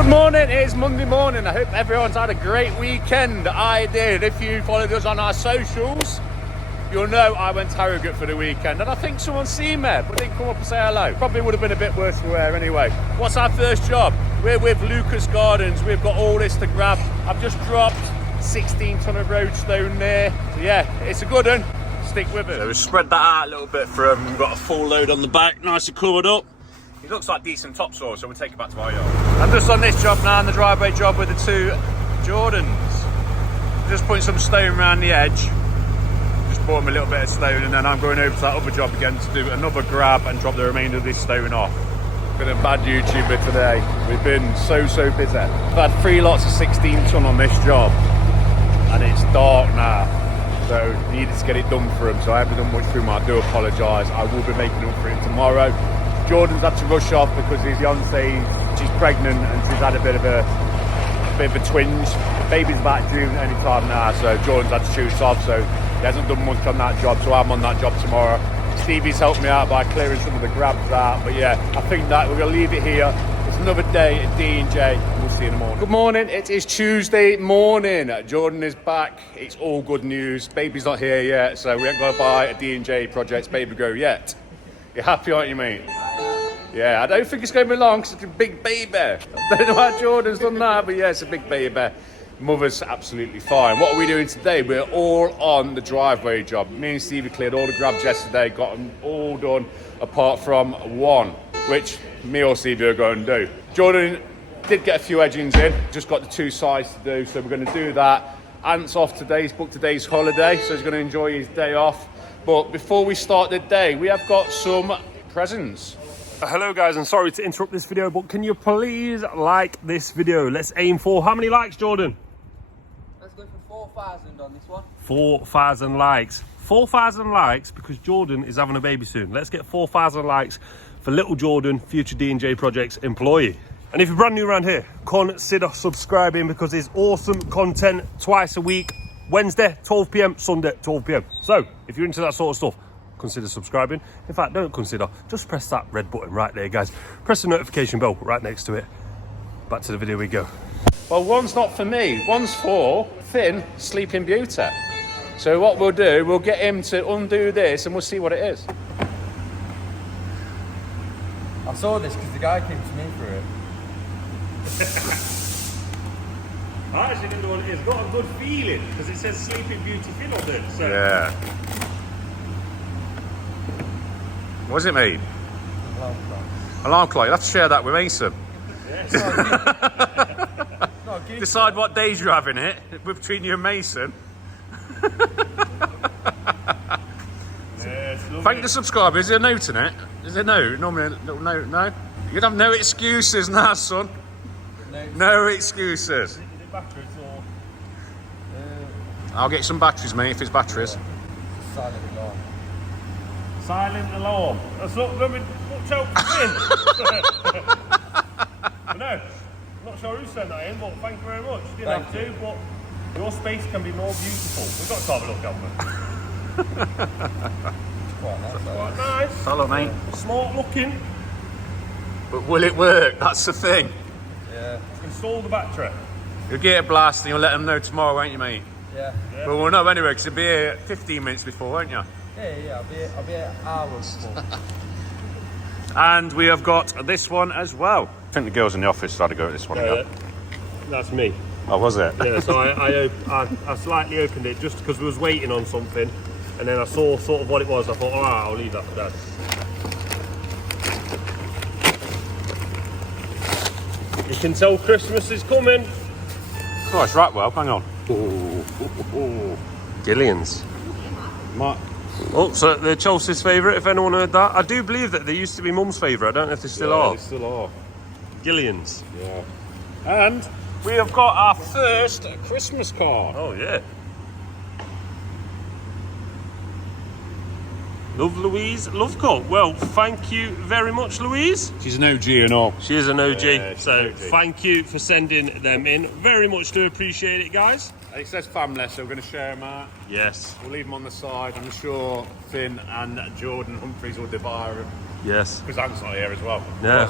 Good morning, it's Monday morning. I hope everyone's had a great weekend. I did. If you followed us on our socials, you'll know I went to Harrogate for the weekend, and I think someone's seen me, but didn't come up and say hello. Probably would have been a bit worse for wear anyway. What's our first job? We're with Lucas Gardens. We've got all this to grab. I've just dropped 16 ton of roadstone there. So yeah, it's a good one. Stick with it. So we've spread that out a little bit for him. We've got a full load on the back, nice and covered up. It looks like decent topsoil, so we'll take it back to our yard. I'm just on this job now, on the driveway job with the two Jordans. Just putting some stone around the edge. Just bought him a little bit of stone, and then I'm going over to that other job again to do another grab and drop the remainder of this stone off. Been a bad YouTuber today. We've been so busy. I've had 3 lots of 16 ton on this job, and it's dark now. So needed to get it done for him, so I haven't done much for him. I do apologise. I will be making up for it tomorrow. Jordan's had to rush off because his fiancée, she's pregnant and she's had a bit of a twinge. The baby's back June any time now, so Jordan's had to shoot off, so he hasn't done much on that job, so I'm on that job tomorrow. Stevie's helped me out by clearing some of the grabs out, but yeah, I think that we're going to leave it here. It's another day at D&J, and we'll see you in the morning. Good morning, it is Tuesday morning. Jordan is back. It's all good news. Baby's not here yet, so we ain't going to buy a D&J Projects Baby Grow yet. You're happy, aren't you, mate? Yeah, I don't think it's going to be long because it's a big baby. I don't know how Jordan's done that, but yeah, it's a big baby. Mother's absolutely fine. What are we doing today? We're all on the driveway job. Me and Stevie cleared all the grabs yesterday, got them all done apart from one, which me or Stevie are going to do. Jordan did get a few edgings in, just got the 2 sides to do, so we're going to do that. Ant's off today, he's booked today's holiday, so he's going to enjoy his day off. But before we start the day, we have got some presents. Hello guys, and sorry to interrupt this video, but can you please like this video? Let's aim for how many likes, Jordan? Let's go for 4,000 on this one. 4,000 likes. 4,000 likes because Jordan is having a baby soon. Let's get 4,000 likes for little Jordan, future D&J Projects employee. And if you're brand new around here, consider subscribing because there's awesome content twice a week. Wednesday, 12 PM, Sunday, 12 PM. So, if you're into that sort of stuff, consider subscribing. In fact, don't consider, just press that red button right there, guys. Press the notification bell right next to it. Back to the video we go. Well, one's not for me, one's for Finn, Sleeping Beauty. So what we'll do, we'll get him to undo this and we'll see what it is. I saw this because the guy came to me for it. I actually didn't know what it is. Got a good feeling because it says Sleeping Beauty Finn on it. So. Yeah. What does it mean? Alarm clock. Alarm clock. You have to share that with Mason. It's not a gift. Decide what days you're having it between you and Mason. Thank the subscribers. Is there a note in it? Is there no? Normally a little note. No. You'd have no excuses now, son. No excuses. Is it batteries or? I'll get some batteries, mate, if it's batteries. It's a silent alarm. Silent alarm. That's not blooming much help for Finn. No, I'm not sure who sent that in, but thank you very much. You didn't have to, but your space can be more beautiful. We've got to have a look, haven't we? Quite nice. Quite nice. Hello, mate. Smart looking. But will it work? That's the thing. Yeah. Install the battery. You'll get a blast and you'll let them know tomorrow, won't you, mate? Yeah. But we'll know anyway, because you'll be here 15 minutes before, won't you? Yeah. I'll be an hour before. And we have got this one as well. I think the girls in the office had to go at this one again. That's me. Oh, was it? Yeah, so I slightly opened it just because we was waiting on something, and then I saw sort of what it was. I thought, all right, I'll leave that for Dad. You can tell Christmas is coming. Oh, it's right well. Hang on. Gillians. Oh, so they're Chelsea's favourite, if anyone heard that. I do believe that they used to be Mum's favourite. I don't know if they still are. They still are. Gillians. Yeah. And we have got our first Christmas card. Oh, yeah. Love Louise Lovecoat. Well, thank you very much, Louise. She's an OG and all. She is an OG, Yeah, so OG. thank you for sending them in. Very much do appreciate it, guys. It says family, so we're going to share them out. Yes. We'll leave them on the side. I'm sure Finn and Jordan Humphreys will devour them. Yes. Because Ant's not here as well. Yeah.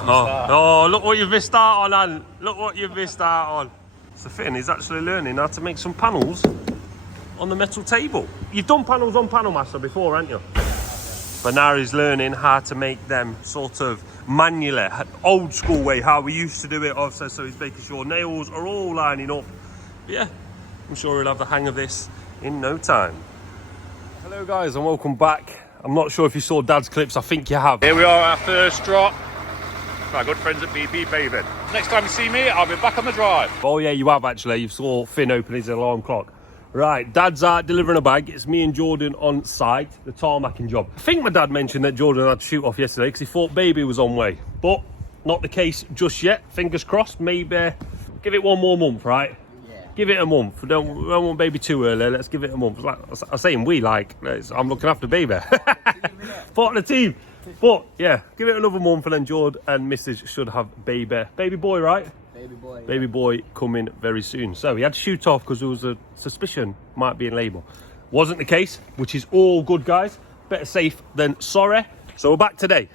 Oh, look what you've missed out on, Ant. Look what you've missed out on. So Finn is actually learning how to make some panels on the metal table. You've done panels on Panel Master before, haven't you? But now he's learning how to make them sort of manually, old school way, how we used to do it also. So he's making sure nails are all lining up. But yeah, I'm sure he'll have the hang of this in no time. Hello guys and welcome back. I'm not sure if you saw Dad's clips, I think you have. Here we are, our first drop. My good friends at BP Paving. Next time you see me, I'll be back on the drive. Oh yeah, you have actually. You saw Finn open his alarm clock. Right, Dad's out delivering a bag. It's me and Jordan on site, the tarmacking job. I think my dad mentioned that Jordan had to shoot off yesterday because he thought baby was on way. But not the case just yet. Fingers crossed, maybe give it one more month, right? Yeah. Give it a month. Don't want baby too early. Let's give it a month. Like I'm saying, I'm looking after baby. Part of the team. But yeah, give it another month and then Jordan and Mrs. should have baby. Baby boy, right? Baby boy. Baby boy coming very soon. So he had to shoot off because there was a suspicion might be in labour. Wasn't the case, which is all good, guys. Better safe than sorry. So we're back today.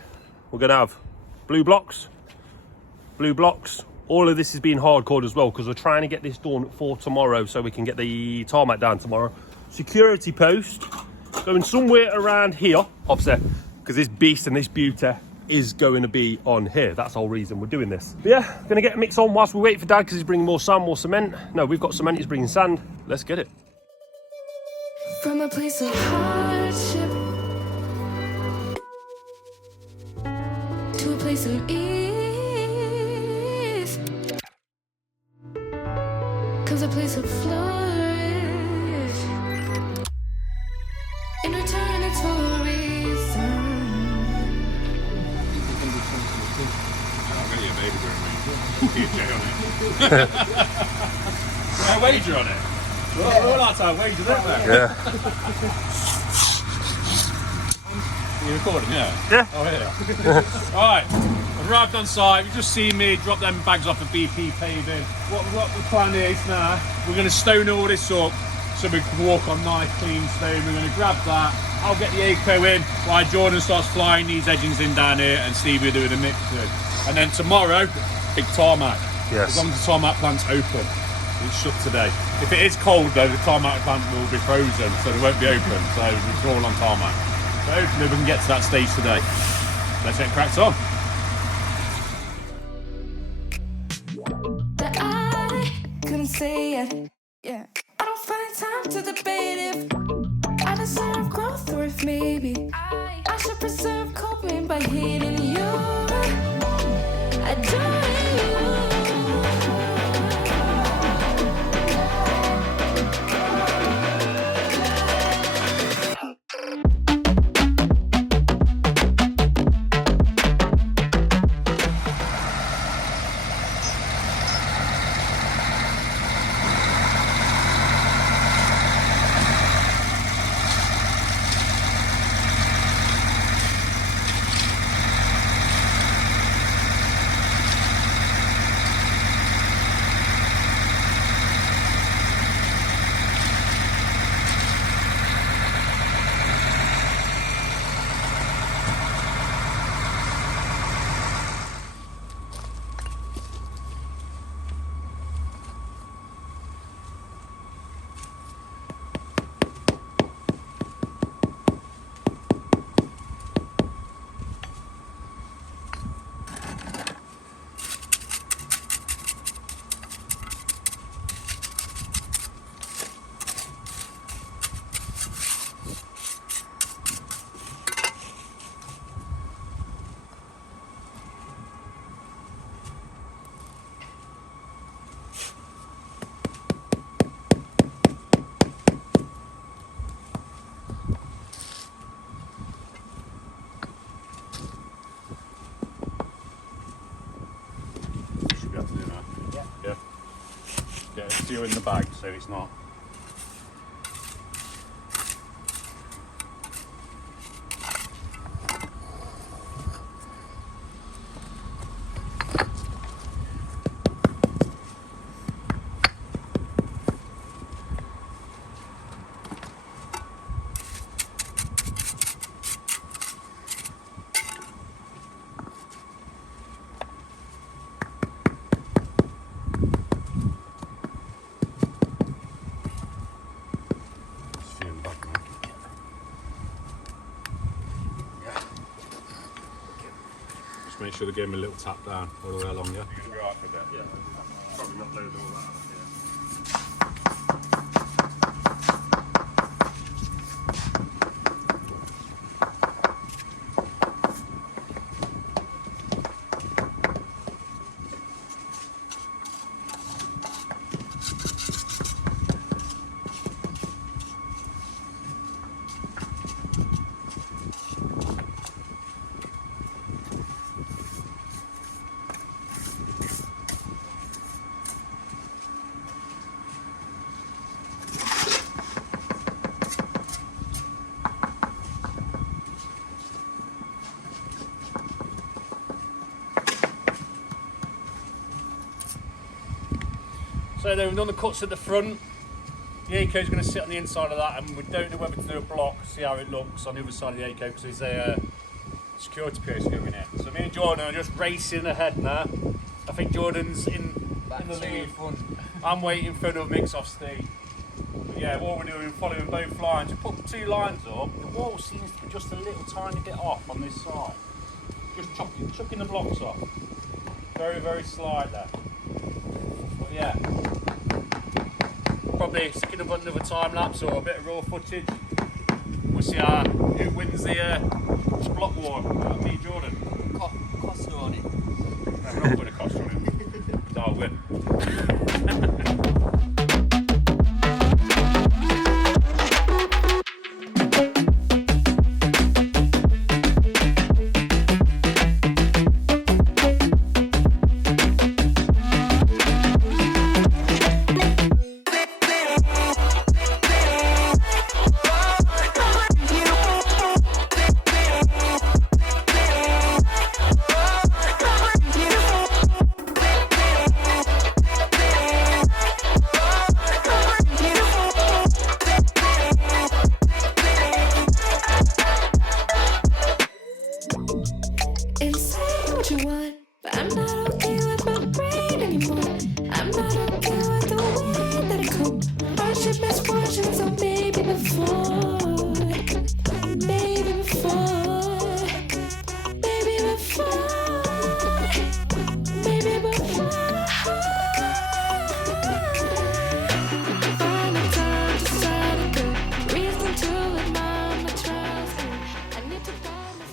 We're going to have blue blocks. All of this is being hardcored as well because we're trying to get this done for tomorrow so we can get the tarmac down tomorrow. Security post going somewhere around here, obviously, because this beast and this beauty is going to be on here. That's the whole reason we're doing this. But yeah, gonna get a mix on whilst we wait for Dad because he's bringing more sand, more cement. No, we've got cement, he's bringing sand. Let's get it. From a place of hardship to a place of ease comes a place of flourish. In return, it's for a reason. I'll get you a baby during me. DJ on it. A wager on it? We'll like to have wager, don't we? Yeah. You recording, yeah? Yeah. Oh, yeah. Alright, I've arrived on site. You've just seen me drop them bags off at BP Paving. What the plan is now, we're going to stone all this up so we can walk on nice clean stone. We're going to grab that. I'll get the ACO in while Jordan starts flying these edgings in down here and Stevie will do the mixing. And then tomorrow, big tarmac. Yes. As long as the tarmac plant's open. It's shut today. If it is cold though, the tarmac plant will be frozen, so they won't be open. So we're all on tarmac. So hopefully we can get to that stage today. Let's get cracked on. That I couldn't say it. Yeah. I don't find time to debate if I deserve growth or if maybe I should preserve coping by hitting you. Adoring you. Get a seal in the bag so it's not. make sure they give him a little tap down all the way along, yeah? You can go out for a bit. Yeah. Probably not load all that. So then we've done the cuts at the front. The ACO is going to sit on the inside of that, and we don't know whether to do a block, see how it looks on the other side of the ACO, because there's a security post going in. So me and Jordan are just racing ahead now. I think Jordan's in the lead. I'm waiting for another mix off Steve. But yeah, what we're doing, following both lines. We put 2 lines up. The wall seems to be just a little tiny bit off on this side. Just chucking the blocks off. Very, very slight there. But yeah, probably sticking up another time lapse or a bit of raw footage. We'll see who wins the block war. Me and Jordan. Costa on it. No, we're not putting a cost on it. I'll win.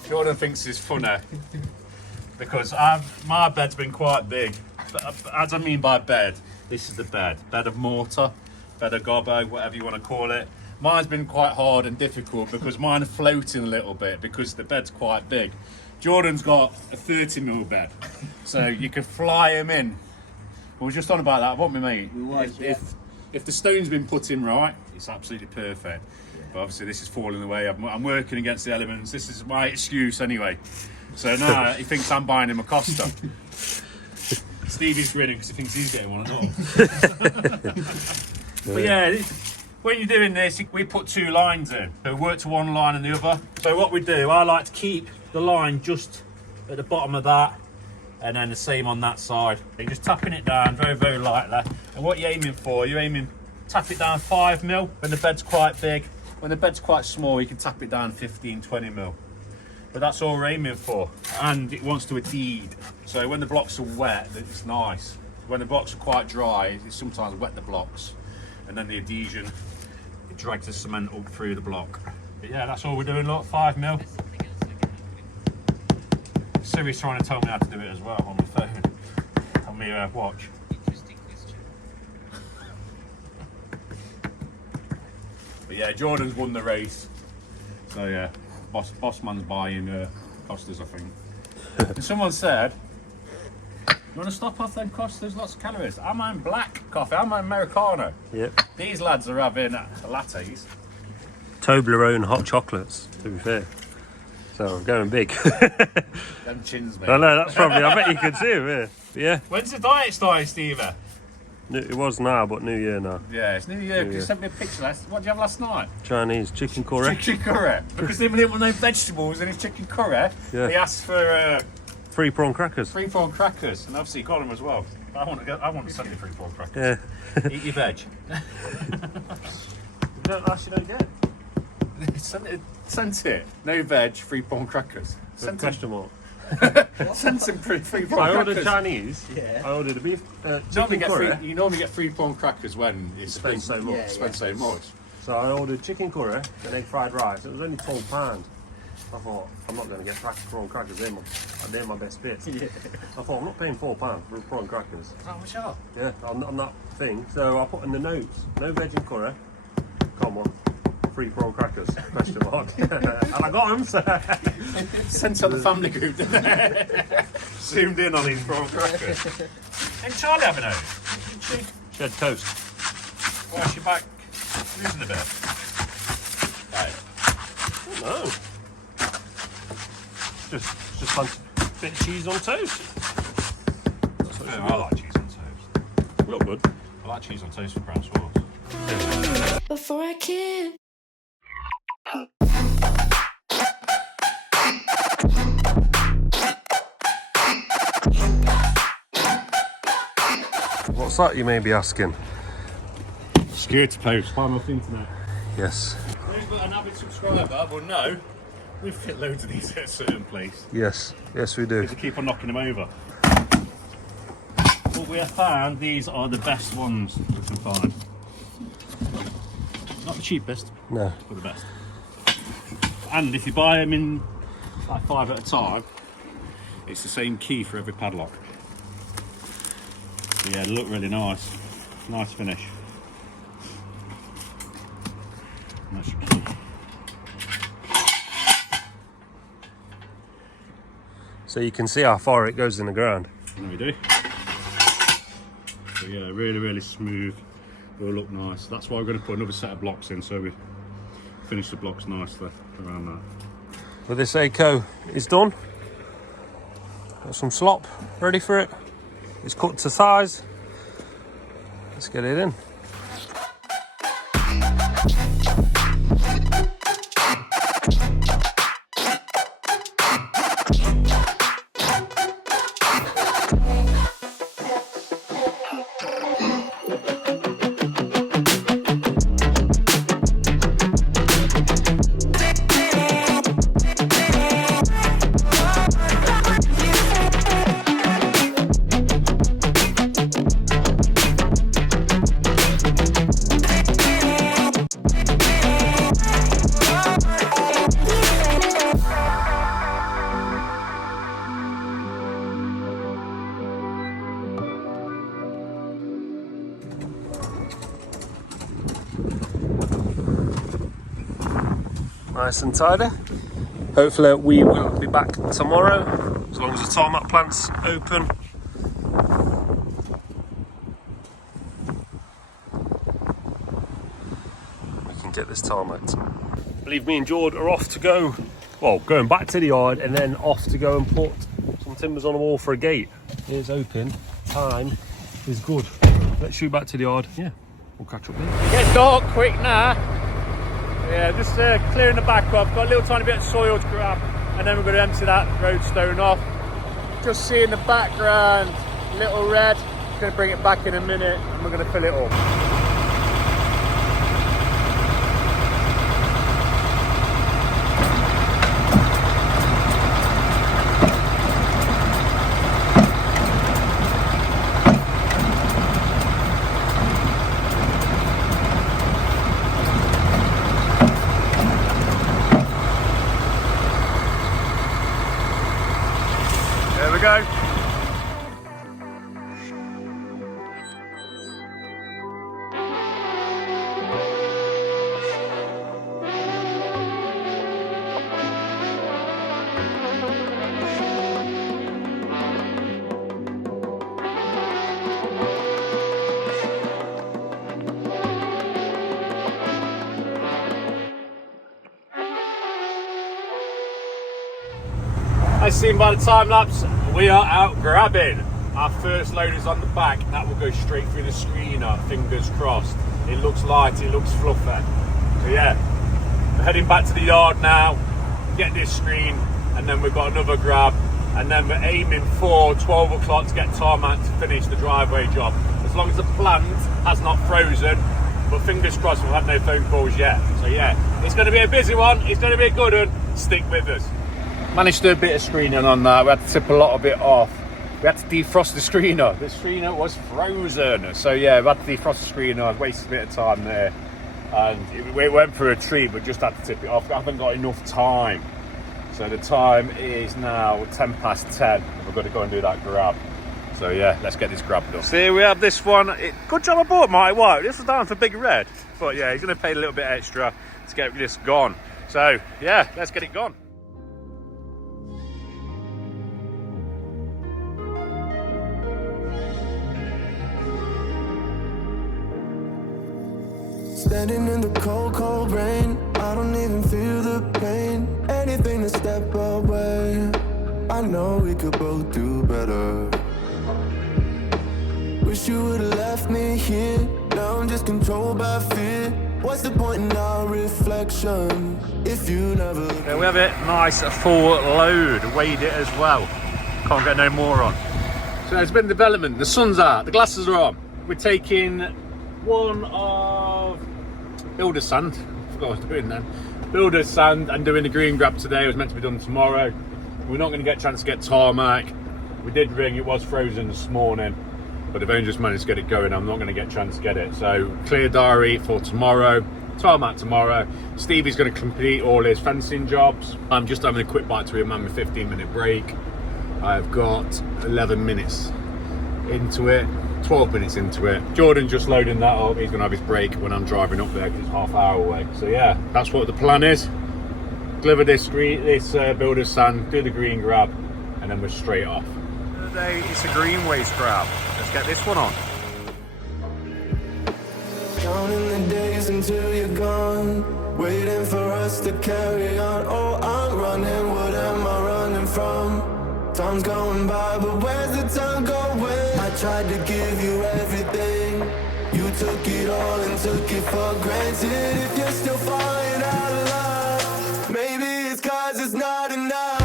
Jordan thinks it's funny because my bed's been quite big. But as I mean by bed, this is the bed of mortar, bed of gobbo, whatever you want to call it. Mine's been quite hard and difficult because mine are floating a little bit because the bed's quite big. Jordan's got a 30mm bed, so you could fly him in. We were just on about that, weren't we, mate? We was, if the stone's been put in right, it's absolutely perfect. But obviously this is falling away. I'm working against the elements. This is my excuse anyway. So now he thinks I'm buying him a Costa. Stevie's grinning because he thinks he's getting one as well. But yeah, when you're doing this, we put 2 lines in. So we work to one line and the other. So what we do, I like to keep the line just at the bottom of that, and then the same on that side. You're just tapping it down very, very lightly. And what you're aiming for, tap it down 5mm when the bed's quite big. When the bed's quite small, you can tap it down 15-20mm. But that's all we're aiming for. And it wants to adhere. So when the blocks are wet, it's nice. When the blocks are quite dry, it sometimes wet the blocks. And then the adhesion, it drags the cement up through the block. But yeah, that's all we're doing, look, 5mm. Siri's trying to tell me how to do it as well on my phone. On my watch. But yeah, Jordan's won the race. So yeah, boss man's buying Costas, I think. And someone said, you want to stop off them Costas? Lots of calories. I'm on black coffee, I'm on Americano. Yep. These lads are having lattes. Toblerone hot chocolates, to be fair. So I'm going big. Them chins, mate. I know, that's probably, I bet you could see them, yeah. Yeah. When's the diet starting, Stevie? It was now, but New Year now. Yeah, it's New Year. You sent me a picture last. What did you have last night? Chinese chicken curry. Chicken curry. Because they didn't want no vegetables in his chicken curry. Yeah. He asked for 3 prawn crackers. 3 prawn crackers, and obviously he got them as well. I want to send you 3 prawn crackers. Yeah. Eat your veg. You don't get. Sent it. No veg, 3 prawn crackers. Question mark. Send some free I prawn ordered crackers. Chinese. Yeah. I ordered a beef Normally chicken get curry. you normally get free prawn crackers when it's Spend so much. Yeah. spend so much. So I ordered chicken curry and egg fried rice. It was only £12. I thought, I'm not going to get prawn crackers. They're my best bits. Yeah. I thought, I'm not paying £4 for prawn crackers. Oh, sure. Yeah, on that thing. So I put in the notes, no veg and curry. Come on, free prawn crackers, question mark. And I got them, so Sent on the family group, didn't they? zoomed in on these prawn crackers. And Charlie having over? She had toast. Why is she back losing a bit? Right. No. Just fancy a bit of cheese on toast. That's what I like cheese on toast. Look good. I like cheese on toast with brown sauce. Before I can. What's that, you may be asking? Security post. Climb off the internet. Yes. Who's got an avid subscriber will know we fit loads of these at a certain place. Yes. Yes, we do. Because we keep on knocking them over. What we have found, these are the best ones we can find. Not the cheapest, No. but the best. And if you buy them in like 5 at a time, it's the same key for every padlock. So yeah, they look really nice. Nice finish. And that's your key. So you can see how far it goes in the ground. There we do. So yeah, really, really smooth. Will look nice. That's why we're going to put another set of blocks in, so we finish the blocks nicely around that. But this ACO is done. Got some slop ready for it. It's cut to size. Let's get it in. Nice and tidy. Hopefully we will be back tomorrow, as long as the tarmac plant's open. We can get this tarmacked. I believe me and Jord are off to go, well, going back to the yard and then off to go and put some timbers on the wall for a gate. It's open, time is good. Let's shoot back to the yard. Yeah, we'll catch up there. Get dark quick now. Yeah, just clearing the back up. Got a little tiny bit of soil to grab, and then we're going to empty that roadstone off. Just see in the background, little red. Going to bring it back in a minute, and we're going to fill it up. There we go. As seen by the time lapse, we are out grabbing. Our first load is on the back. That will go straight through the screener, fingers crossed. It looks light, it looks fluffy. So yeah, we're heading back to the yard now, get this screen, and then we've got another grab. And then we're aiming for 12 o'clock to get Tarmac to finish the driveway job. As long as the plant has not frozen, but fingers crossed, we've had no phone calls yet. So yeah, it's going to be a busy one, it's going to be a good one. Stick with us. Managed to do a bit of screening on that. We had to tip a lot of it off. We had to defrost the screener. The screener was frozen. So yeah, we had to defrost the screener. I wasted a bit of time there. And it went through a tree, but just had to tip it off. I haven't got enough time. So the time is now 10 past 10. We've got to go and do that grab. So yeah, let's get this grab done. So here we have this one. Good job I bought my white. This was down for Big Red. But yeah, he's going to pay a little bit extra to get this gone. So yeah, let's get it gone. Standing in the cold, cold rain, I don't even feel the pain. Anything to step away. I know we could both do better. Wish you would've left me here. Now I'm just controlled by fear. What's the point in our reflection if you never... There we have it, nice full load. Weighed it as well. Can't get no more on. So there's been development. The sun's out, the glasses are on. We're taking one of builder's sand. I forgot what I was doing then. Builder's sand and doing the green grab today. It was meant to be done tomorrow. We're not going to get a chance to get tarmac. We did ring, it was frozen this morning, but I've only just managed to get it going. I'm not going to get a chance to get it. So clear diary for tomorrow, tarmac tomorrow. Stevie's going to complete all his fencing jobs. I'm just having a quick bite to him, having a 15-minute break. I've got 11 minutes into it, 12 minutes into it. Jordan just loading that up. He's going to have his break when I'm driving up there because it's half hour away. So yeah, that's what the plan is. Deliver this builder's sand, do the green grab, and then we're straight off. Today it's a green waste grab. Let's get this one on. Counting the days until you're gone, waiting for us to carry on. Oh, I'm running, what am I running from? Time's going by, but where's the time going? I tried to give you everything. You took it all and took it for granted. If you're still falling out of love, maybe it's 'cause it's not enough.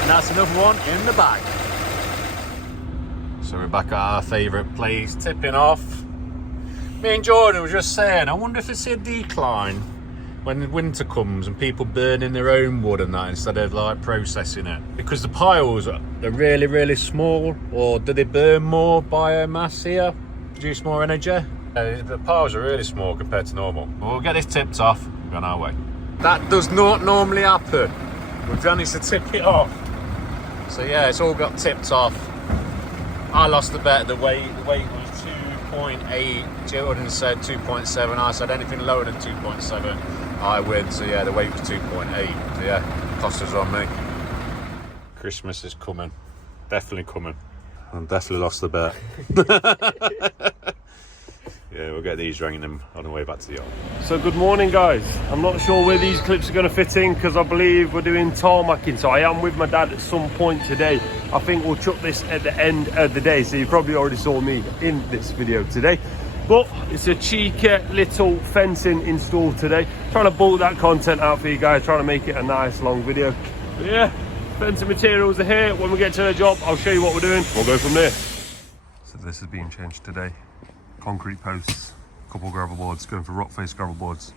And that's another one in the bag. So we're back at our favourite place, tipping off. Me and Jordan were just saying, I wonder if it's a decline when winter comes and people burning their own wood and that instead of like processing it. Because the piles are really, really small, or do they burn more biomass here? Produce more energy? The piles are really small compared to normal. We'll get this tipped off, we're on our way. That does not normally happen. We've managed to tip it off. So yeah, it's all got tipped off. I lost the bet. The weight was 2.8. Jordan said 2.7. I said anything lower than 2.7, I win. So yeah, the weight was 2.8. So yeah, cost us on me. Christmas is coming. Definitely coming. I definitely lost the bet. Yeah, we'll get these ringing them on the way back to the yard. So good morning, guys. I'm not sure where these clips are going to fit in because I believe we're doing tarmacking. So I am with my dad at some point today. I think we'll chuck this at the end of the day. So you probably already saw me in this video today. But it's a cheeky little fencing install today. Trying to bulk that content out for you guys. Trying to make it a nice long video. But yeah, fencing materials are here. When we get to the job, I'll show you what we're doing. We'll go from there. So this is being changed today. Concrete posts, a couple of gravel boards, going for rock face gravel boards.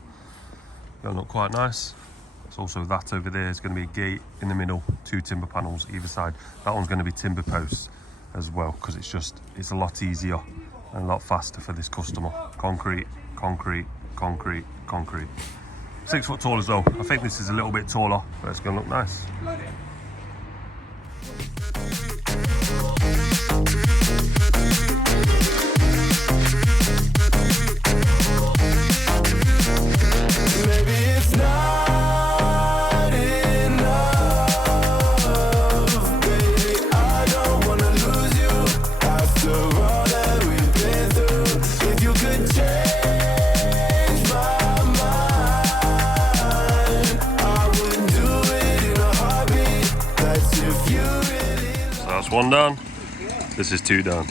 They'll look quite nice. It's also that over there is going to be a gate in the middle, 2 timber panels either side. That one's going to be timber posts as well because it's a lot easier and a lot faster for this customer. Concrete, concrete, concrete, concrete. 6 foot tall as well. I think this is a little bit taller, but it's going to look nice. One down, this is 2 down,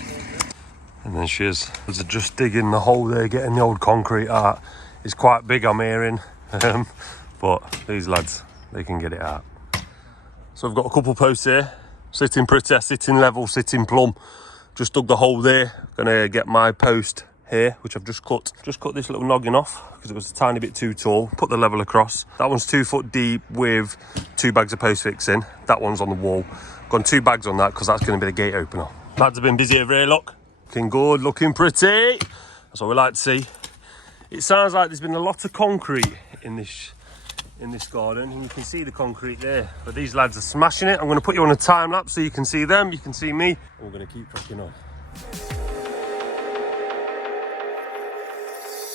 and then she's just digging the hole there, getting the old concrete out. It's quite big, I'm hearing, but these lads, they can get it out. So I've got a couple posts here, Sitting pretty, sitting level, sitting plumb. Just dug the hole there. Gonna get my post here, which I've just cut. Just cut this little noggin off because it was a tiny bit too tall. Put the level across. That one's 2 foot deep with 2 bags of post fixing. That one's on the wall. Gone 2 bags on that because that's gonna be the gate opener. Lads have been busy over here, look. Looking good, looking pretty. That's what we like to see. It sounds like there's been a lot of concrete in this garden, and you can see the concrete there. But these lads are smashing it. I'm going to put you on a time lapse so you can see them, you can see me, and we're going to keep cracking on.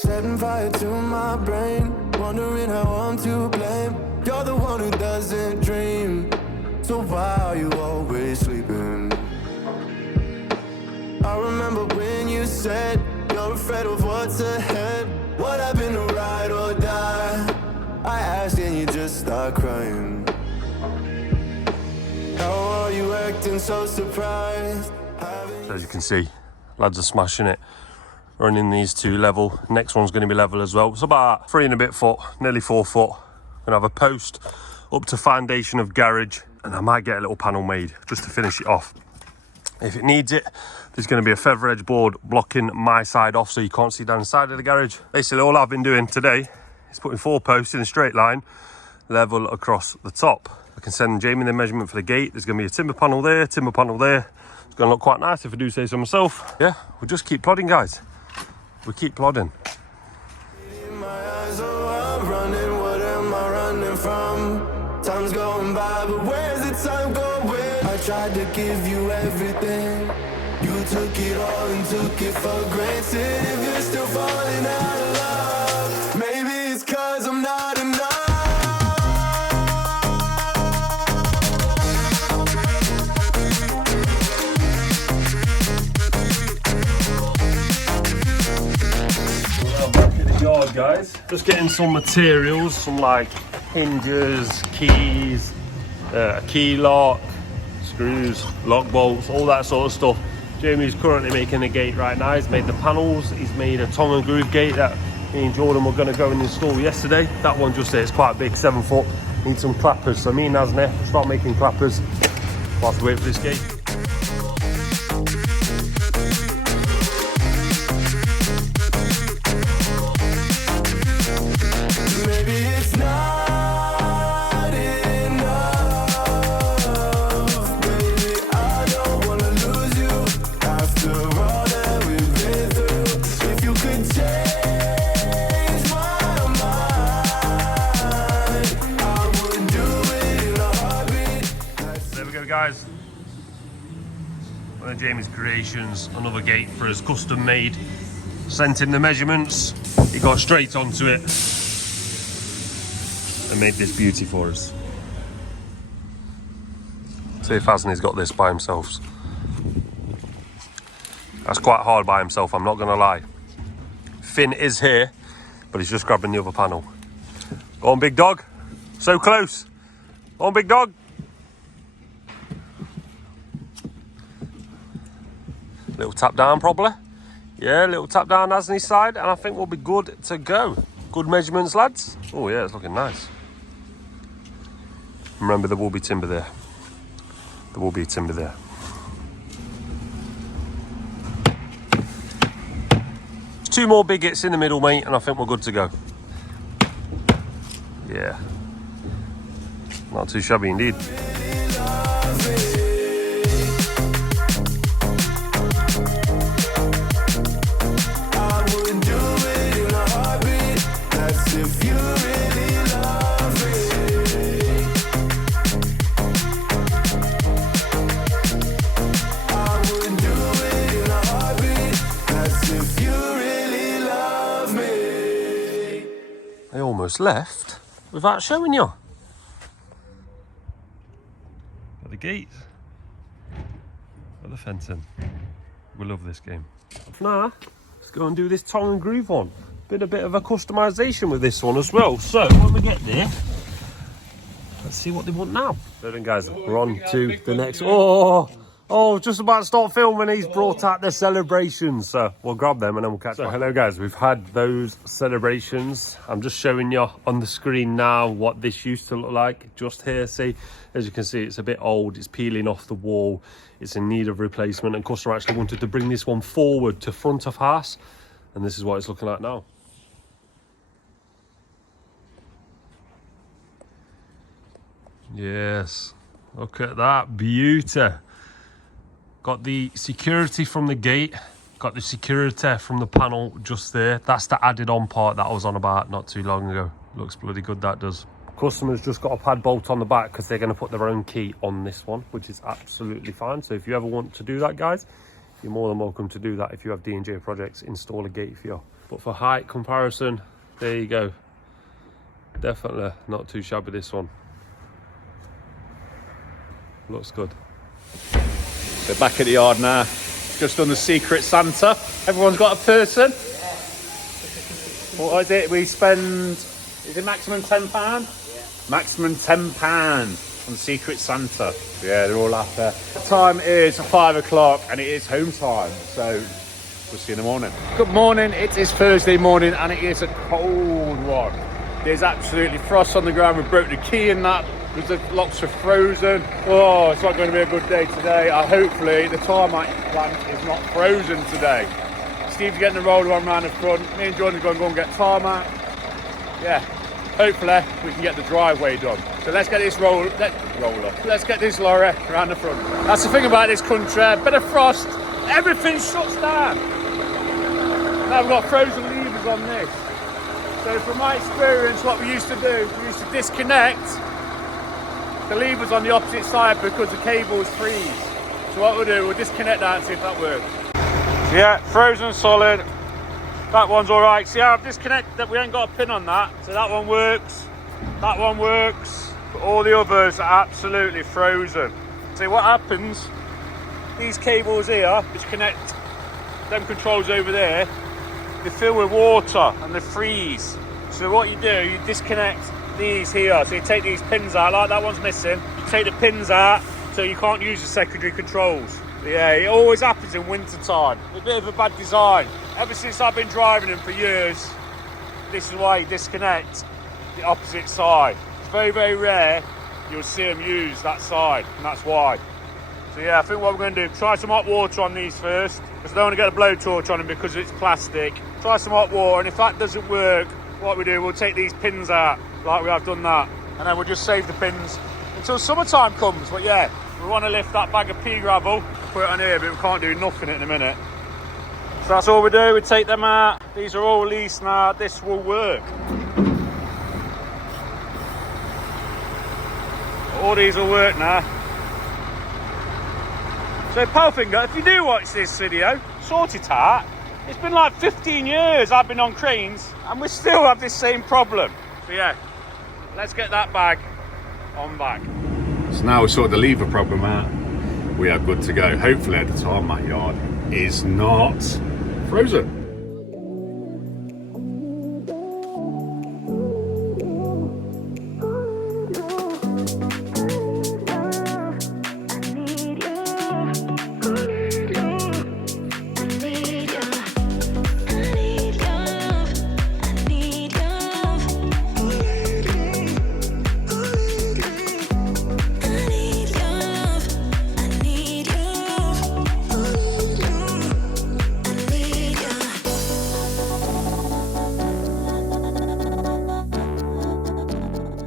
Setting fire to my brain, wondering how I'm to blame. You're the one who doesn't dream, so why are you always sleeping? I remember when you said you're afraid of what's ahead. What happened to ride or die? I asked and you just start crying. How are you acting so surprised? So as you can see, lads are smashing it. Running these 2 level. Next one's going to be level as well. It's about 3 and a bit foot, nearly 4 foot. Gonna have a post up to foundation of garage, and I might get a little panel made just to finish it off. If it needs it, there's going to be a feather edge board blocking my side off so you can't see down the side of the garage. Basically all I've been doing today is putting 4 posts in a straight line, level across the top. I can send Jamie the measurement for the gate. There's going to be a timber panel there, timber panel there. It's going to look quite nice if I do say so myself. Yeah, we'll just keep plodding, guys. We keep plodding. In my eyes, oh, I'm running, what am I running from? Time's going by, but where's the time going? I tried to give you everything. You took it all and took it for granted. If you're still falling out of love, maybe it's 'cause I'm not enough. Back in the yard, guys. Just getting some materials, some like hinges, keys, a key lock, screws, lock bolts, all that sort of stuff. Jamie's currently making a gate right now. He's made the panels, he's made a tongue and groove gate that me and Jordan were going to go and install yesterday. That one just there, it's quite big, 7 foot, needs some clappers. So me and Nasne start making clappers whilst we wait for this gate. Maybe it's not enough. Baby, I don't wanna lose you after all that we've been through. If you could change my mind, I would do it in a heartbeat. There we go, guys. One of Jamie's creations, another gate for us, custom made. Sent him the measurements, he got straight onto it and made this beauty for us. See if Hasney's got this by himself. That's quite hard by himself, I'm not gonna lie. Finn is here, but he's just grabbing the other panel. Go on, big dog. So close. Go on, big dog. Little tap down probably. Yeah, little tap down Hasney's side, and I think we'll be good to go. Good measurements, lads. Oh yeah, it's looking nice. Remember, there will be timber there. There will be timber there. There's 2 more big hits in the middle, mate, and I think we're good to go. Yeah. Not too shabby indeed. If you really love me, I would do it in a heartbeat. That's if you really love me. I almost left without showing you. Got the gate. Got the fencing. We love this game. Now, let's go and do this tongue and groove one. Been a bit of a customization with this one as well. So when we get there, let's see what they want now. So then, guys, we're on to the next. Oh, Oh, just about to start filming. He's brought out the celebrations. So we'll grab them and then we'll catch up. Hello guys, we've had those celebrations. I'm just showing you on the screen now what this used to look like. Just here, see, as you can see, it's a bit old. It's peeling off the wall. It's in need of replacement. And customer actually wanted to bring this one forward to front of house. And this is what it's looking like now. Yes, look at that beauty. Got the security from the gate, got the security from the panel just there. That's the added on part that I was on about not too long ago. Looks bloody good, that does. Customer's just got a pad bolt on the back because they're going to put their own key on this one, which is absolutely fine. So if you ever want to do that, guys, you're more than welcome to do that. If you have D&J projects, install a gate for you. But for height comparison, there you go. Definitely not too shabby, this one. Looks good. So back at the yard now, just done the Secret Santa. Everyone's got a person. What is it? We spend, is it maximum £10? Yeah. Maximum £10 on Secret Santa. Yeah, they're all happy. The time is 5 o'clock and it is home time. So we'll see you in the morning. Good morning, it is Thursday morning and it is a cold one. There's absolutely frost on the ground. We broke the key in that. The locks are frozen. Oh, it's not going to be a good day today. Hopefully the tarmac plant is not frozen today. Steve's getting the roller one round the front. Me and Jordan are going to go and get tarmac. Yeah, hopefully we can get the driveway done. So let's get this let's get this lorry around the front. That's the thing about this country. A bit of frost, everything shuts down. Now we've got frozen levers on this. So from my experience, what we used to do, we used to disconnect the levers on the opposite side because the cables freeze. So what we'll do, we'll disconnect that and see if that works. So yeah, frozen solid. That one's all right. See how I've disconnected that? We ain't got a pin on that. So that one works. That one works. But all the others are absolutely frozen. See what happens? These cables here, which connect them controls over there, they fill with water and they freeze. So what you do, you disconnect these here. So you take these pins out, like that one's missing. You take the pins out so you can't use the secondary controls. But yeah, it always happens in winter time. A bit of a bad design. Ever since I've been driving them for years, this is why you disconnect the opposite side. It's very, very rare you'll see them use that side, and that's why. So yeah, I think what we're going to do, try some hot water on these first, because I don't want to get a blowtorch on them because it's plastic. Try some hot water, and if that doesn't work, what we do, we'll take these pins out, like we have done that, and then we'll just save the pins until summertime comes. But yeah, we want to lift that bag of pea gravel, put it on here, but we can't do nothing in a minute. So that's all we do, we take them out. These are all leased now, this will work. All these will work now. So Powfinger, if you do watch this video, sort it out. It's been like 15 years I've been on cranes and we still have this same problem. So yeah, let's get that bag on back. So now we sort the lever problem out. We are good to go. Hopefully the tarmac yard is not frozen.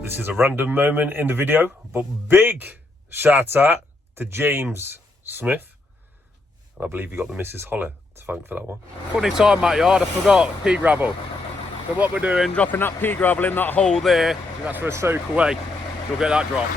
This is a random moment in the video, but big shout out to James Smith. And I believe you got the Mrs. Holler to thank for that one. Funny time, Matt Yard, I forgot pea gravel. So what we're doing, dropping that pea gravel in that hole there, that's for a soak away. You'll get that drop.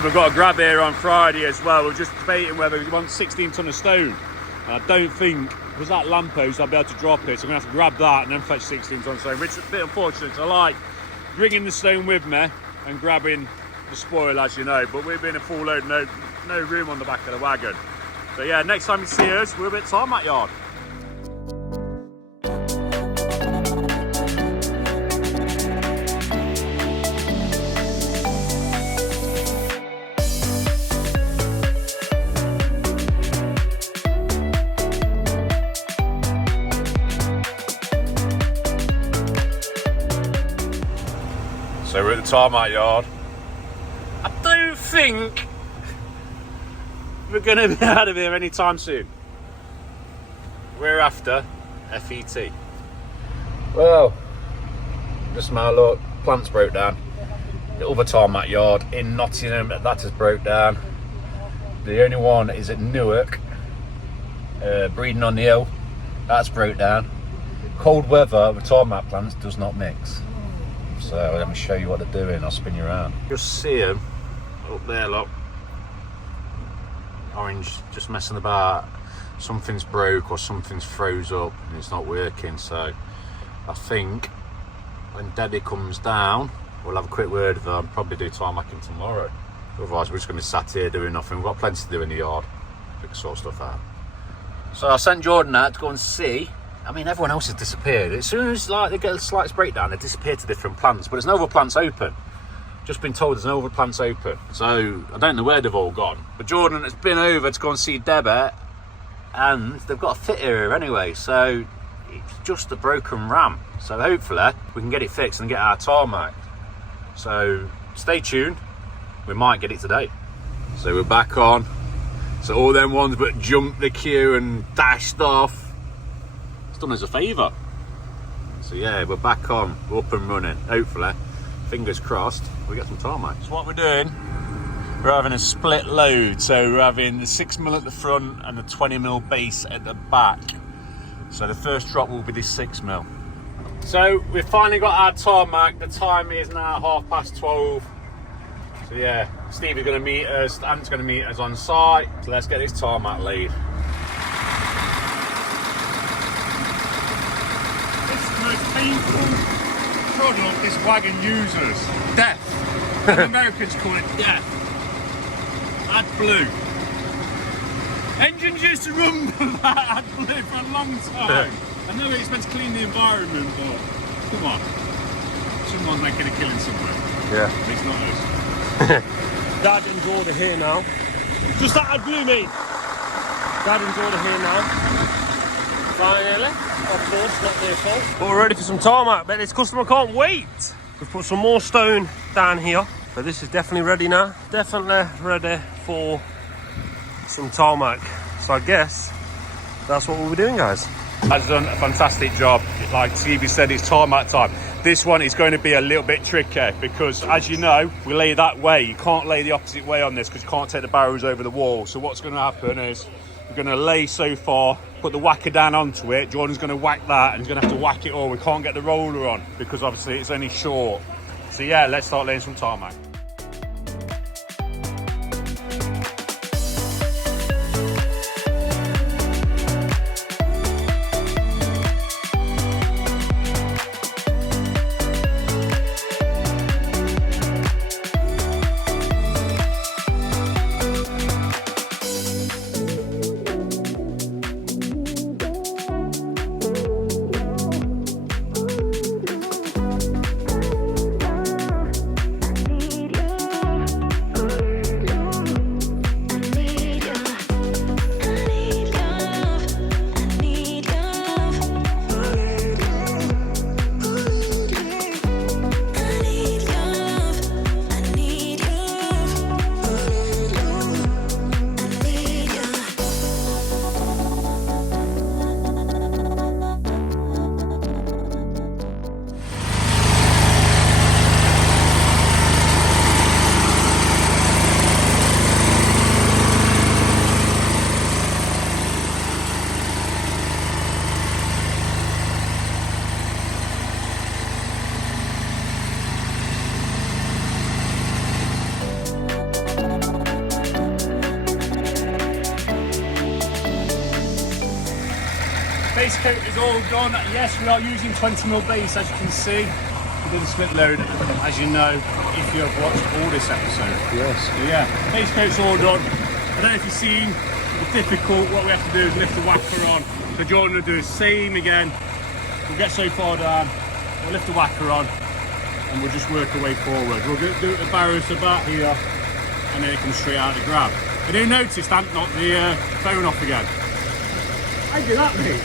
And we've got a grab here on Friday as well. We're just debating whether we want 16 tonne of stone. And I don't think, with that lamppost, I'll be able to drop it. So I'm going to have to grab that and then fetch 16 tonne stone, which is a bit unfortunate, because I like bringing the stone with me and grabbing the spoil, as you know. But we've been a full load, no room on the back of the wagon. So yeah, next time you see us, we'll be at Tarmac yard. So we're at the Tarmac yard. I don't think we're going to be out of here anytime soon. We're after FET. Well, just my look, plants broke down. The other Tarmac yard in Nottingham, that has broke down. The only one is at Newark, breeding on the hill. That's broke down. Cold weather with Tarmac plants does not mix. So let me show you what they're doing. I'll spin you around. Just see them up there, look. Orange, just messing about. Something's broke or something's froze up and it's not working. So I think when Debbie comes down, we'll have a quick word with her and probably do tarmacking tomorrow. Otherwise we're just going to be sat here doing nothing. We've got plenty to do in the yard. We can sort stuff out. So I sent Jordan out to go and see. I mean, everyone else has disappeared. As soon as like they get a slight breakdown, they disappear to different plants. But there's no other plants open. Just been told there's no other plants open. So I don't know where they've all gone. But Jordan has been over to go and see Debbie, and they've got a fit here anyway. So it's just a broken ram. So hopefully we can get it fixed and get our tarmac. So stay tuned. We might get it today. So we're back on. So all them ones but jumped the queue and dashed off, done us a favour. So yeah, we're back on, we're up and running. Hopefully, fingers crossed, we get some tarmac. So what we're doing, we're having a split load. So we're having the 6mm at the front and the 20mm base at the back. So the first drop will be this 6mm. So we've finally got our tarmac. The time is now 12:30. So yeah, Stevie's going to meet us, Ant's going to meet us on site. So let's get this tarmac laid. Painful product this wagon uses. Death. The Americans call it death. AdBlue. Engines used to run with that AdBlue for a long time. I know it's meant to clean the environment, but come on. Someone's making a killing somewhere. Yeah. At least not us. Dad and daughter here now. Just that AdBlue, mate. Dad and daughter here now. Finally, of course, not their fault. But we're ready for some tarmac. Bet this customer can't wait. We've put some more stone down here. So this is definitely ready now. Definitely ready for some tarmac. So I guess that's what we'll be doing, guys. Has done a fantastic job. Like Stevie said, it's tarmac time. This one is going to be a little bit tricky because, as you know, we lay that way. You can't lay the opposite way on this because you can't take the barrels over the wall. So what's going to happen is we're going to lay so far, put the whacker down onto it. Jordan's going to whack that and he's going to have to whack it all. We can't get the roller on because obviously it's only short. So yeah, let's start laying some tarmac. base coat is all done. Yes, we are using 20mm base, as you can see. We've done split load, as you know, if you have watched all this episode. Yes. So yeah, base coat's all done. I don't know if you've seen, it's difficult. What we have to do is lift the whacker on. So Jordan will do the same again. We'll get so far down, we'll lift the whacker on, and we'll just work our way forward. We'll do it the barrows about here, and then it comes straight out the grab. I do notice that knocked the phone off again. How'd you do that, mate?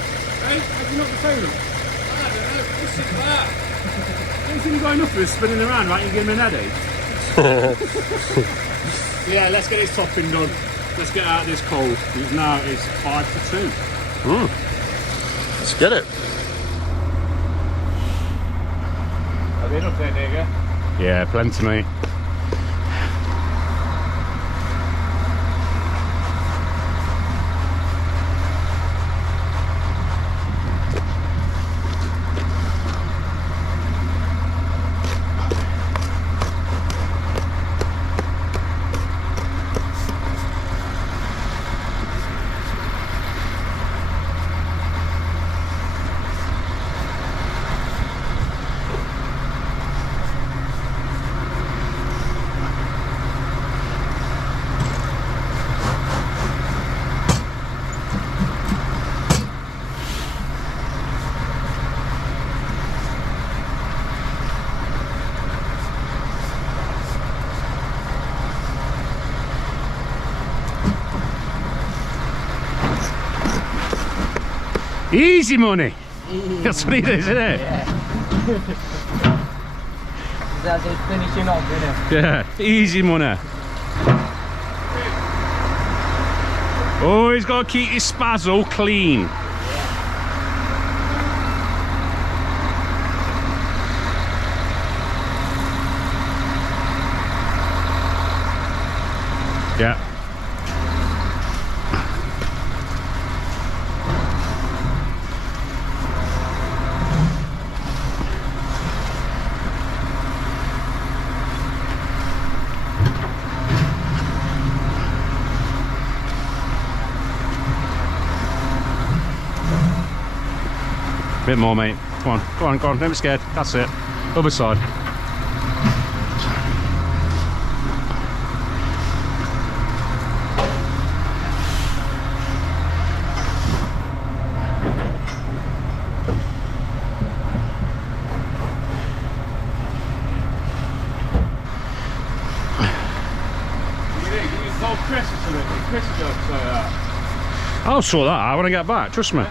Hey, how'd you knock the phone off? I don't know, just sit there. Don't think you got enough of this spinning around, right? You give him an headache. Yeah, let's get this topping done. Let's get out of this cold. Because now it's 5 to 2. Let's get it. Have you enough there, Digger? Yeah, plenty, mate. Easy money. That's what it is, isn't it? Yeah. That's it, finishing off, isn't it? Yeah, easy money. Always got to keep your spazzle clean. Yeah. Bit more, mate. Come on, go on, go on. Don't be scared. That's it. Other side. I'll sort that out when I get back, trust me.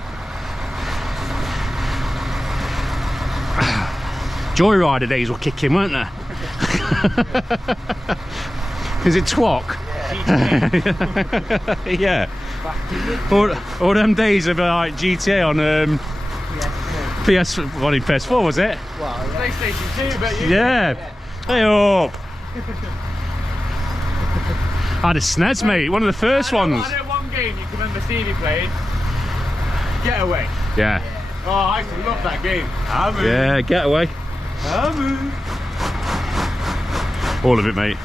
Joyrider days will kick in, won't they? Is it twok? Yeah. All them days of like GTA on PS4 was it? Well, PlayStation 2, but Yeah. Hey up. I had a SNES, mate. One of the first ones. I know one game you can remember Stevie playing. Getaway. Yeah. Oh, I used to love that game. Yeah, Getaway. All of it, mate.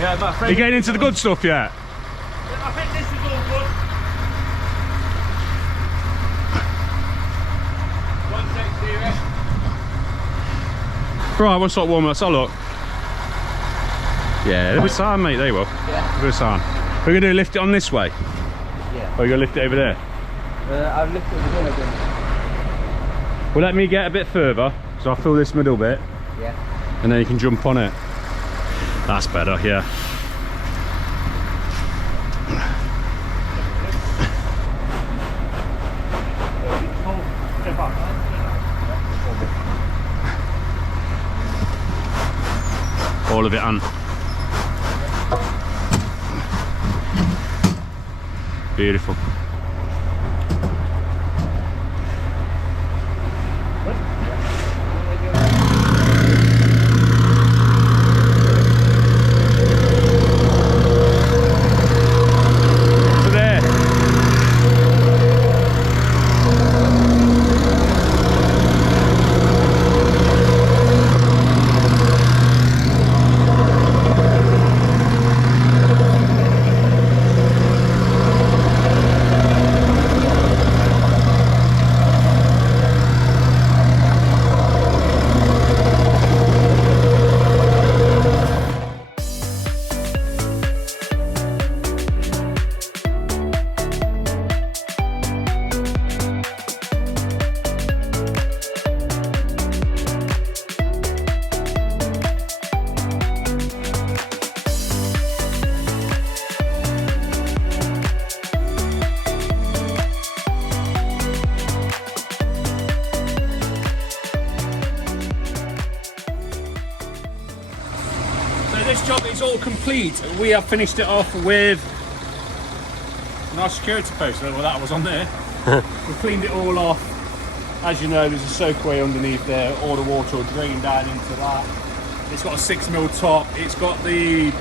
Yeah, my friend. You getting into the good stuff yet? I think this is all good. One sec, Stevie. Right, we'll start warming. Let's have a look. Yeah, there was time, mate. There you will. Yeah. There was time. We're going to lift it on this way. Yeah. Or you're going to lift it over there? I've lifted it in again. Well, let me get a bit further, so I'll fill this middle bit, Yeah. and then you can jump on it. That's better, yeah. All of it on. Beautiful. this job is all complete. We have finished it off with a nice security post. Well, that was on there. We cleaned it all off. As you know, there's a soakaway underneath there. All the water will drain down into that. It's got a 6mm top. It's got the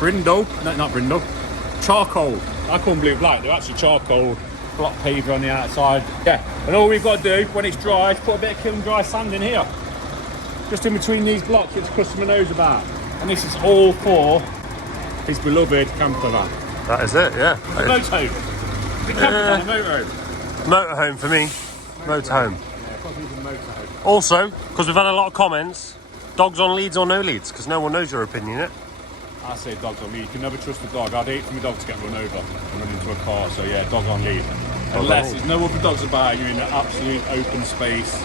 brindle, no, not brindle, charcoal. I call them blue black. They're actually charcoal block paver on the outside. Yeah, and all we've got to do when it's dry is put a bit of kiln dry sand in here, just in between these blocks that the customer knows about. And this is all for his beloved camper van. That is it, yeah. The motorhome. The camper van, a motorhome. Motorhome for me. Motorhome. Yeah, probably even motorhome. Also, because we've had a lot of comments, dogs on leads or no leads, because no one knows your opinion, yeah? I say dogs on lead. You can never trust a dog. I'd hate for my dog to get run over and run into a car. So yeah, dog on lead. Unless there's no other dogs about, you're in an absolute open space.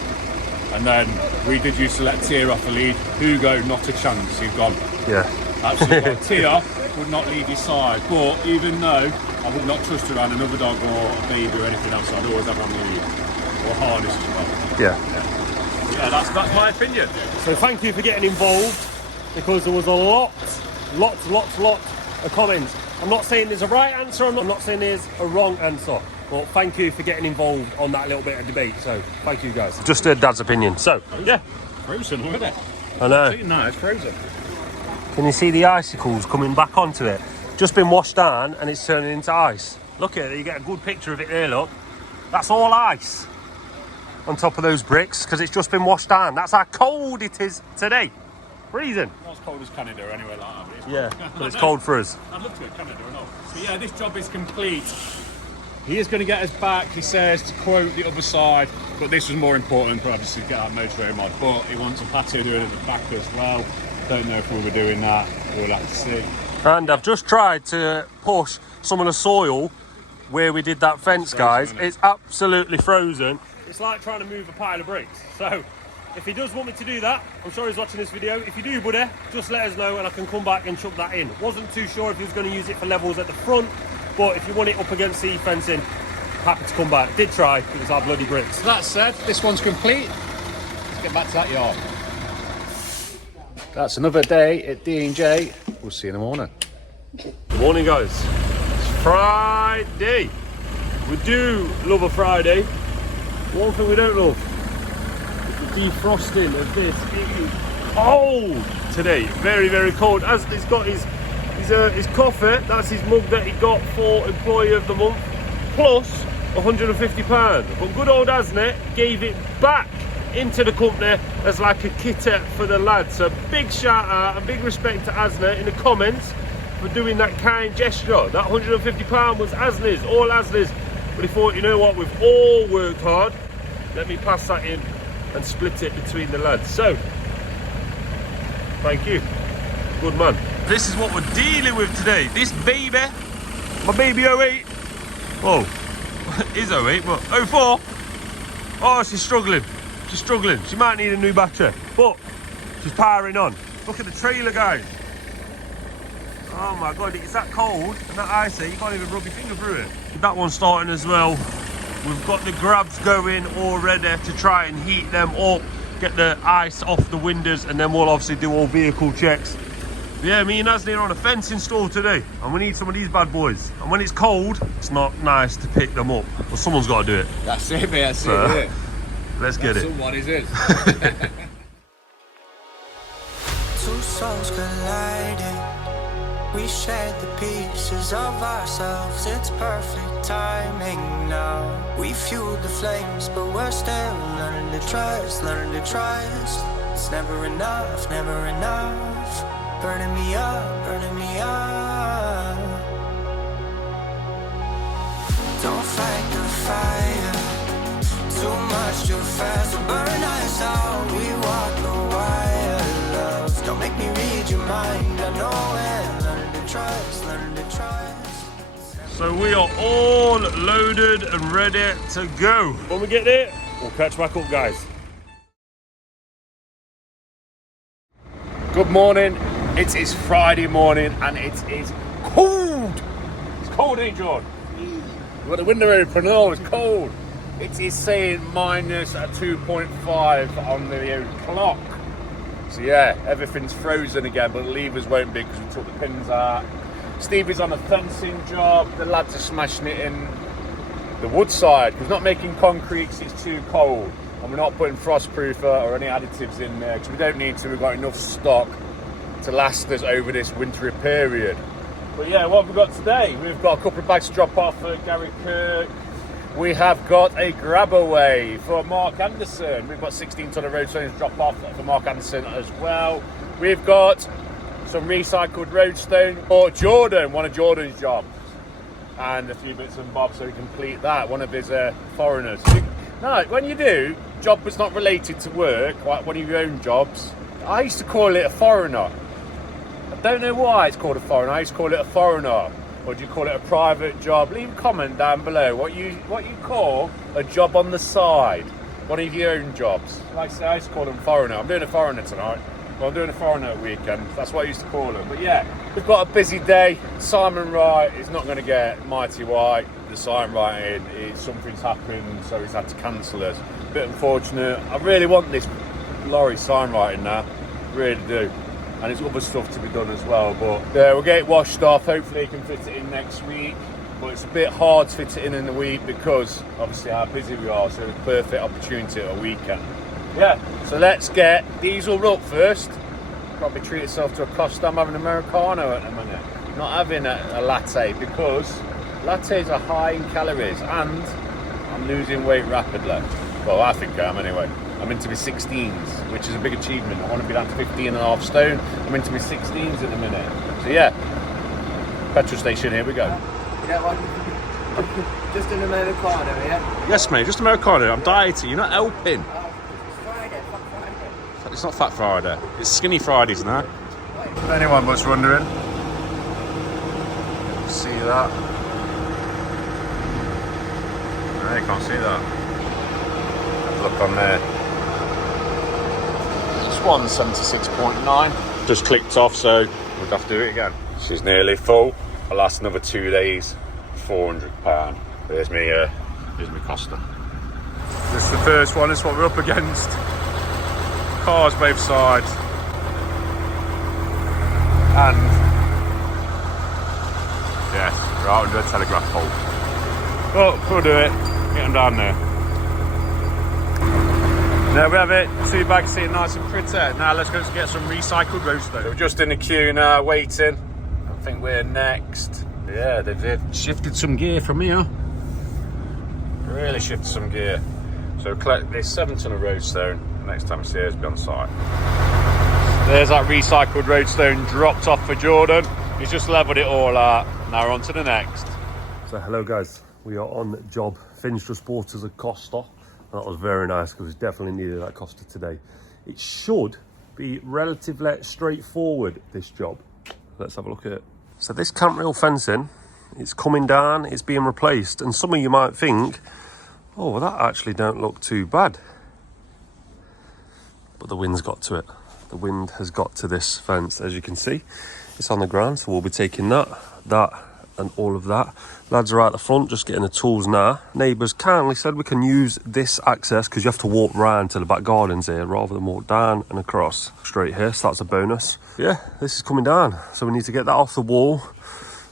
And then we did used to let Tia off a lead. Hugo, not a chance. He's gone. Yeah. Absolutely. Tia would not lead his side. But even though I would not trust her around another dog or a baby or anything else, I'd always have her on the lead. Or harness as well. Yeah. Yeah, that's my opinion. So thank you for getting involved, because there was a lots of comments. I'm not saying there's a right answer, I'm not saying there's a wrong answer, but thank you for getting involved on that little bit of debate. So thank you guys. Just Dad's opinion. So yeah, Frozen, look at it. I know. No, it's frozen. Can you see the icicles coming back onto it? Just been washed down and it's turning into ice. Look at it, you get a good picture of it there, look. That's all ice on top of those bricks, because it's just been washed down. That's how cold it is today. Freezing. Not as cold as Canada or anywhere like that. But it's Yeah, cold. but it's cold for us. I'd love to go to Canada or not. So yeah, this job is complete. He is going to get us back, he says, to quote the other side, but this was more important, obviously, to get that motorway mod. But he wants a patio doing at the back as well. Don't know if we were doing that. We'll have to see. And I've just tried to push some of the soil where we did that fence, guys. It's absolutely frozen. It's like trying to move a pile of bricks. So if he does want me to do that, I'm sure he's watching this video. If you do, buddy, just let us know and I can come back and chuck that in. Wasn't too sure if he was going to use it for levels at the front, but if you want it up against the fencing, happy to come back. Did try, it was our bloody bricks. That said, this one's complete. Let's get back to that yard. That's another day at D&J. We'll see you in the morning. Good morning, guys. It's Friday. We do love a Friday. One thing we don't love is the defrosting of this. It is cold today. Very, very cold. As he's got his coffee, that's his mug that he got for Employee of the Month, plus £150. But good old Asnet gave it back into the company as like a kittet for the lads. So big shout out and big respect to Asnet in the comments for doing that kind gesture. That £150 was Asney's, all Asney's. But he thought, you know what, we've all worked hard, let me pass that in and split it between the lads. So, thank you, good man. This is what we're dealing with today. This baby, my baby 08, oh, is 08, but 04, oh, she's struggling. She's struggling. She might need a new battery, but she's powering on. Look at the trailer, guys. Oh my God, it's that cold and that icy, you can't even rub your finger through it. That one's starting as well. We've got the grabs going already to try and heat them up, get the ice off the windows, and then we'll obviously do all vehicle checks. But yeah, me and Ashley are on a fence install today, and we need some of these bad boys. And when it's cold, it's not nice to pick them up, but someone's got to do it. That's it, mate. That's it. Let's get it. Someone is it. Two souls colliding. We shared the pieces of ourselves. It's perfect timing now. We fueled the flames, but we're still learning to trust, learning to trust. It's never enough, never enough. Burning me up, burning me up. Don't fight the fire. Too much, too fast to burn us out. We walk the wire, love. Don't make me read your mind. I know it. Learn to trust, learn to trust. So we are all loaded and ready to go. When we get there, we'll catch back up, guys. Good morning. It is Friday morning and it is cold. It's cold, ain't it, John? You've got the window open. Oh, it's cold. It is saying minus 2.5 on the clock. So yeah, everything's frozen again, but the levers won't be because we took the pins out. Stevie's on a fencing job. The lads are smashing it in the wood side because we're not making concrete because it's too cold, and we're not putting frostproof or any additives in there because we don't need to. We've got enough stock to last us over this wintry period. But yeah, what have we got today? We've got a couple of bags to drop off for Gary Kirk. We have got a grab away for Mark Anderson. We've got 16 ton of roadstones to drop off for Mark Anderson as well. We've got some recycled roadstone for Jordan, one of Jordan's jobs, and a few bits and bobs so we complete that, one of his foreigners. No, when you do job that's not related to work, like one of your own jobs, I used to call it a foreigner. I don't know why it's called a foreigner. I used to call it a foreigner. Or do you call it a private job? Leave a comment down below what you call a job on the side, one of your own jobs. Like I say, I used to call them foreigner. I'm doing a foreigner tonight. Well, I'm doing a foreigner weekend. That's what I used to call them. But yeah, we've got a busy day. Simon Wright is not going to get Mighty White. The sign writing, something's happened, so he's had to cancel us. Bit unfortunate. I really want this lorry sign writing now. Really do. And there's other stuff to be done as well, but yeah, we'll get it washed off. Hopefully he can fit it in next week, but it's a bit hard to fit it in the week because obviously how busy we are, so it's a perfect opportunity at a weekend. Yeah, so let's get diesel up first. Probably treat yourself to a Costa. I'm having an Americano at the minute, not having a latte because lattes are high in calories and I'm losing weight rapidly. Well, I think I am anyway. I'm into my 16s, which is a big achievement. I want to be down to 15.5 stone. I'm into my 16s at the minute. So yeah, petrol station, here we go. You don't want just an Americano, yeah? Yes, mate, just Americano. I'm dieting. You're not helping. Oh, it's Friday, fuck Friday. It's not Fat Friday. It's Skinny Fridays now. If anyone was wondering, see that? No, you can't see that. Have a look on there. 176.9. Just clicked off, so we'd have to do it again. She's nearly full. I'll last another 2 days. £400. There's me Costa. This is the first one. This is what we're up against. Cars both sides. And yes, we're out under a telegraph pole. But we'll do it. Get them down there. There we have it, 2 bags sitting nice and pretty. Now let's go get some recycled roadstone. We're just in the queue now, waiting. I think we're next. Yeah, they've shifted some gear from here. Really shifted some gear. So collect this 7 ton of roadstone. Next time we see us, be on site. There's that recycled roadstone dropped off for Jordan. He's just levelled it all out. Now we're on to the next. So hello guys, we are on job. Finch just bought us a Costa. That was very nice because we definitely needed that Costa today. It should be relatively straightforward, this job. Let's have a look at it. So this camp rail fencing, it's coming down, it's being replaced. And some of you might think, oh, well, that actually don't look too bad. But the wind's got to it. The wind has got to this fence, as you can see. It's on the ground, so we'll be taking that, and all of that. Lads are out the front just getting the tools now. Neighbours kindly said we can use this access because you have to walk round to the back gardens here rather than walk down and across straight here, so that's a bonus. Yeah, this is coming down, so we need to get that off the wall.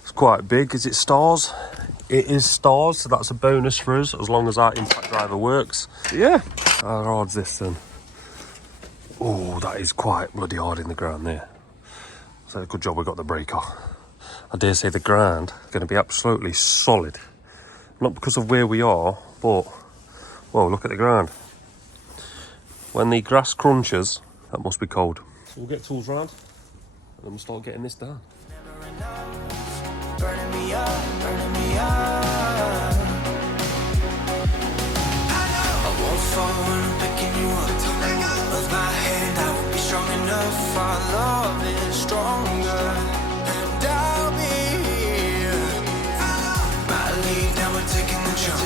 It's quite big. Is it stars? It is stars, so that's a bonus for us as long as our impact driver works. But yeah, how hard's this then? Oh, that is quite bloody hard in the ground there. So good job we got the breaker. I dare say the ground is going to be absolutely solid. Not because of where we are, but, whoa, look at the ground. When the grass crunches, that must be cold. So we'll get tools round, and then we'll start getting this down. Burning me up, burning me up. I won't fall when I'm picking you up. With my hand, I won't be strong enough. Our love is stronger. Taking the jump,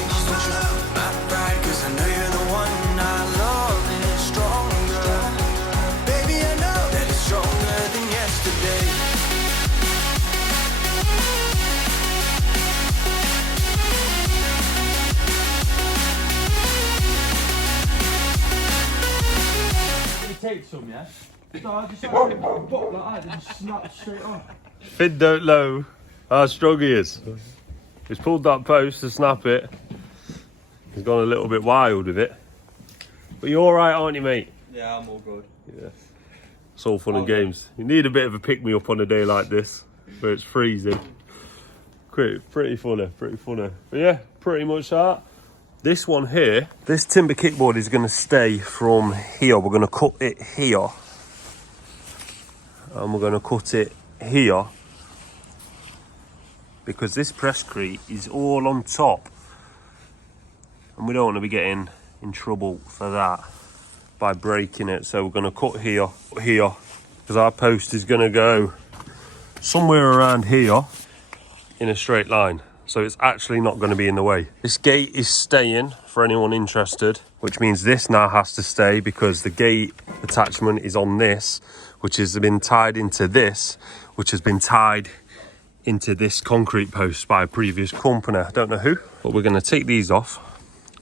my pride, 'cause I know you're the one. I love is stronger, baby. I know that it's stronger than yesterday. You take some, yeah? Finn don't know how strong he is. He's pulled that post to snap it. He's gone a little bit wild with it. But you're alright, aren't you, mate? Yeah, I'm all good. Yeah. It's all fun and games. You need a bit of a pick-me-up on a day like this, where it's freezing. Pretty funny. But yeah, pretty much that. This one here, this timber kickboard is going to stay from here. We're going to cut it here. And we're going to cut it here. Because this presscrete is all on top. And we don't want to be getting in trouble for that by breaking it. So we're going to cut here, because our post is going to go somewhere around here in a straight line. So it's actually not going to be in the way. This gate is staying for anyone interested, which means this now has to stay because the gate attachment is on this, which has been tied into this, which has been tied into this concrete post by a previous company. I don't know who, but we're going to take these off,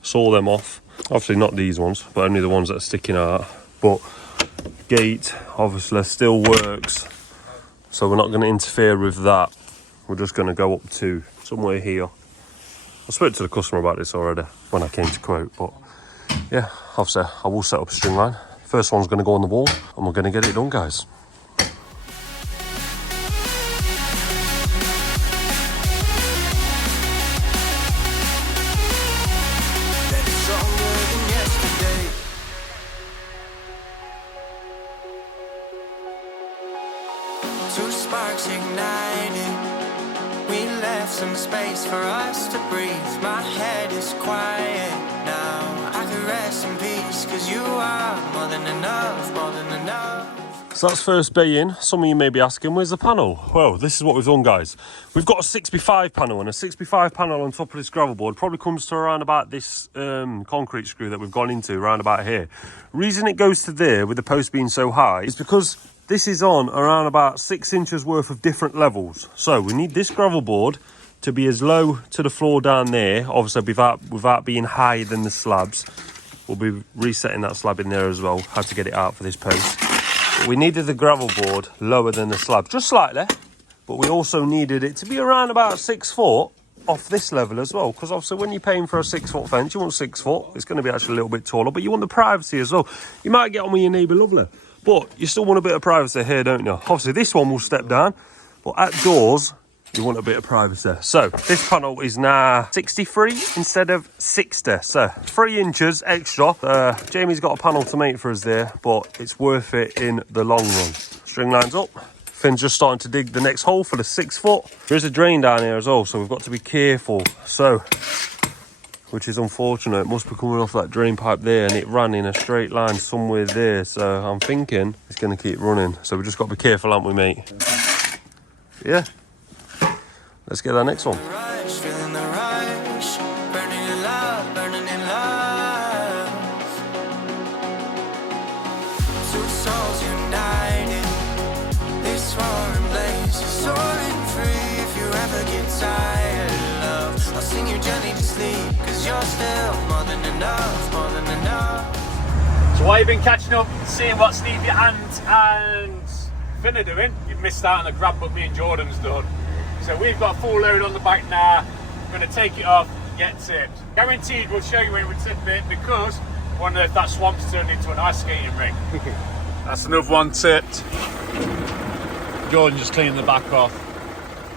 saw them off. Obviously not these ones, but only the ones that are sticking out. But gate obviously still works, so we're not going to interfere with that. We're just going to go up to somewhere here. I spoke to the customer about this already when I came to quote, but yeah, obviously I will set up a string line. First one's going to go on the wall and we're going to get it done, guys. Two sparks igniting. We left some space for us to breathe. My head is quiet now. I can rest in peace, cause you are more than enough, more than enough. So that's first bay in. Some of you may be asking, where's the panel? Well, this is what we've done, guys. We've got a 6x5 panel, and a 6x5 panel on top of this gravel board probably comes to around about this concrete screw that we've gone into, around about here. Reason it goes to there with the post being so high is because this is on around about 6 inches worth of different levels. So we need this gravel board to be as low to the floor down there, obviously without being higher than the slabs. We'll be resetting that slab in there as well. Had to get it out for this post. But we needed the gravel board lower than the slab, just slightly. But we also needed it to be around about 6 foot off this level as well. Because obviously when you're paying for a 6 foot fence, you want 6 foot. It's going to be actually a little bit taller, but you want the privacy as well. You might get on with your neighbour lovely, but you still want a bit of privacy here, don't you? Obviously this one will step down, but at doors, you want a bit of privacy. So this panel is now 63 instead of 60. So 3 inches extra. Jamie's got a panel to make for us there, but it's worth it in the long run. String lines up. Finn's just starting to dig the next hole for the 6 foot. There's a drain down here as well, so we've got to be careful. So, which is unfortunate. It must be coming off that drain pipe there, and it ran in a straight line somewhere there. So I'm thinking it's going to keep running. So we just got to be careful, haven't we, mate? Yeah. Let's get that next one. Rush, feeling the rush, burning in love, burning in love. Two souls united, this roaring blaze is soaring free. If you ever get tired, love, I'll sing you gently to sleep, cause you're still more than enough, more than enough. So while you've been catching up, seeing what Stevie and Finn are doing, you've missed out on the grab but me and Jordan's done. So we've got a full load on the back now. We're going to take it off, get tipped. Guaranteed we'll show you when we tip it, because I wonder if that swamp's turned into an ice skating ring. That's another one tipped. Jordan just cleaned the back off.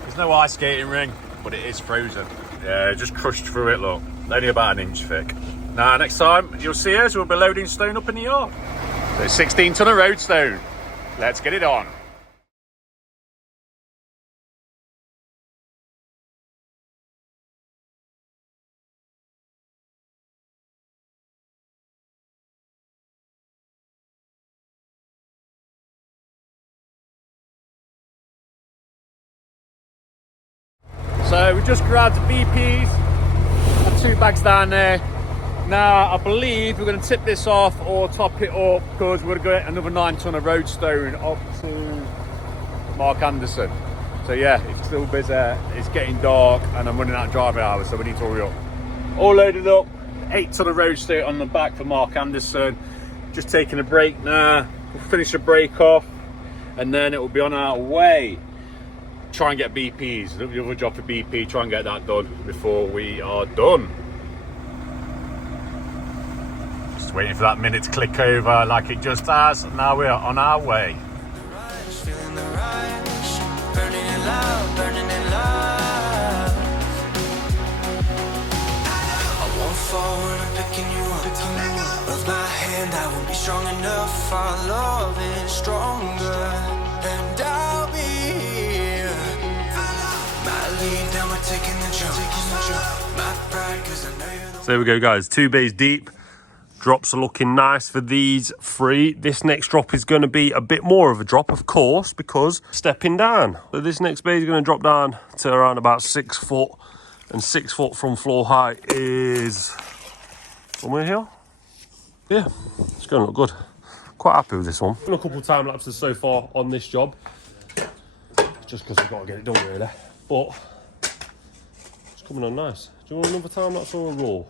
There's no ice skating ring, but it is frozen. Yeah, just crushed through it, look. Only about 1 inch thick. Now next time you'll see us, we'll be loading stone up in the yard. So 16 ton of road stone. Let's get it on. So we just grabbed BPs and 2 bags down there. Now I believe we're going to tip this off or top it up, because we're going to get another 9 ton of road stone up to Mark Anderson. So yeah, it's still busy, it's getting dark and I'm running out of driving hours, so we need to hurry up. All loaded up, 8 ton of road stone on the back for Mark Anderson. Just taking a break now, we'll finish the break off, and then it will be on our way. Try and get BPs, the other job for BP, try and get that done before we are done. Just waiting for that minute to click over like it just has. Now we are on our way. Feeling the rush, burning in love, burning in love. I won't fall when I'm picking you up. With my hand, I won't be strong enough. Our love is stronger, and I'll be here. My lead, now we're taking the jump. My pride, 'cause I know you're the So there we go, guys. 2 bays deep. Drops are looking nice for these 3. This next drop is going to be a bit more of a drop, of course, because stepping down. So this next bay is going to drop down to around about 6 foot, and 6 foot from floor height is somewhere here. Yeah, it's going to look good. Quite happy with this one. Done a couple of time lapses so far on this job, just because I've got to get it done really. But it's coming on nice. Do you want another time lapse or a raw?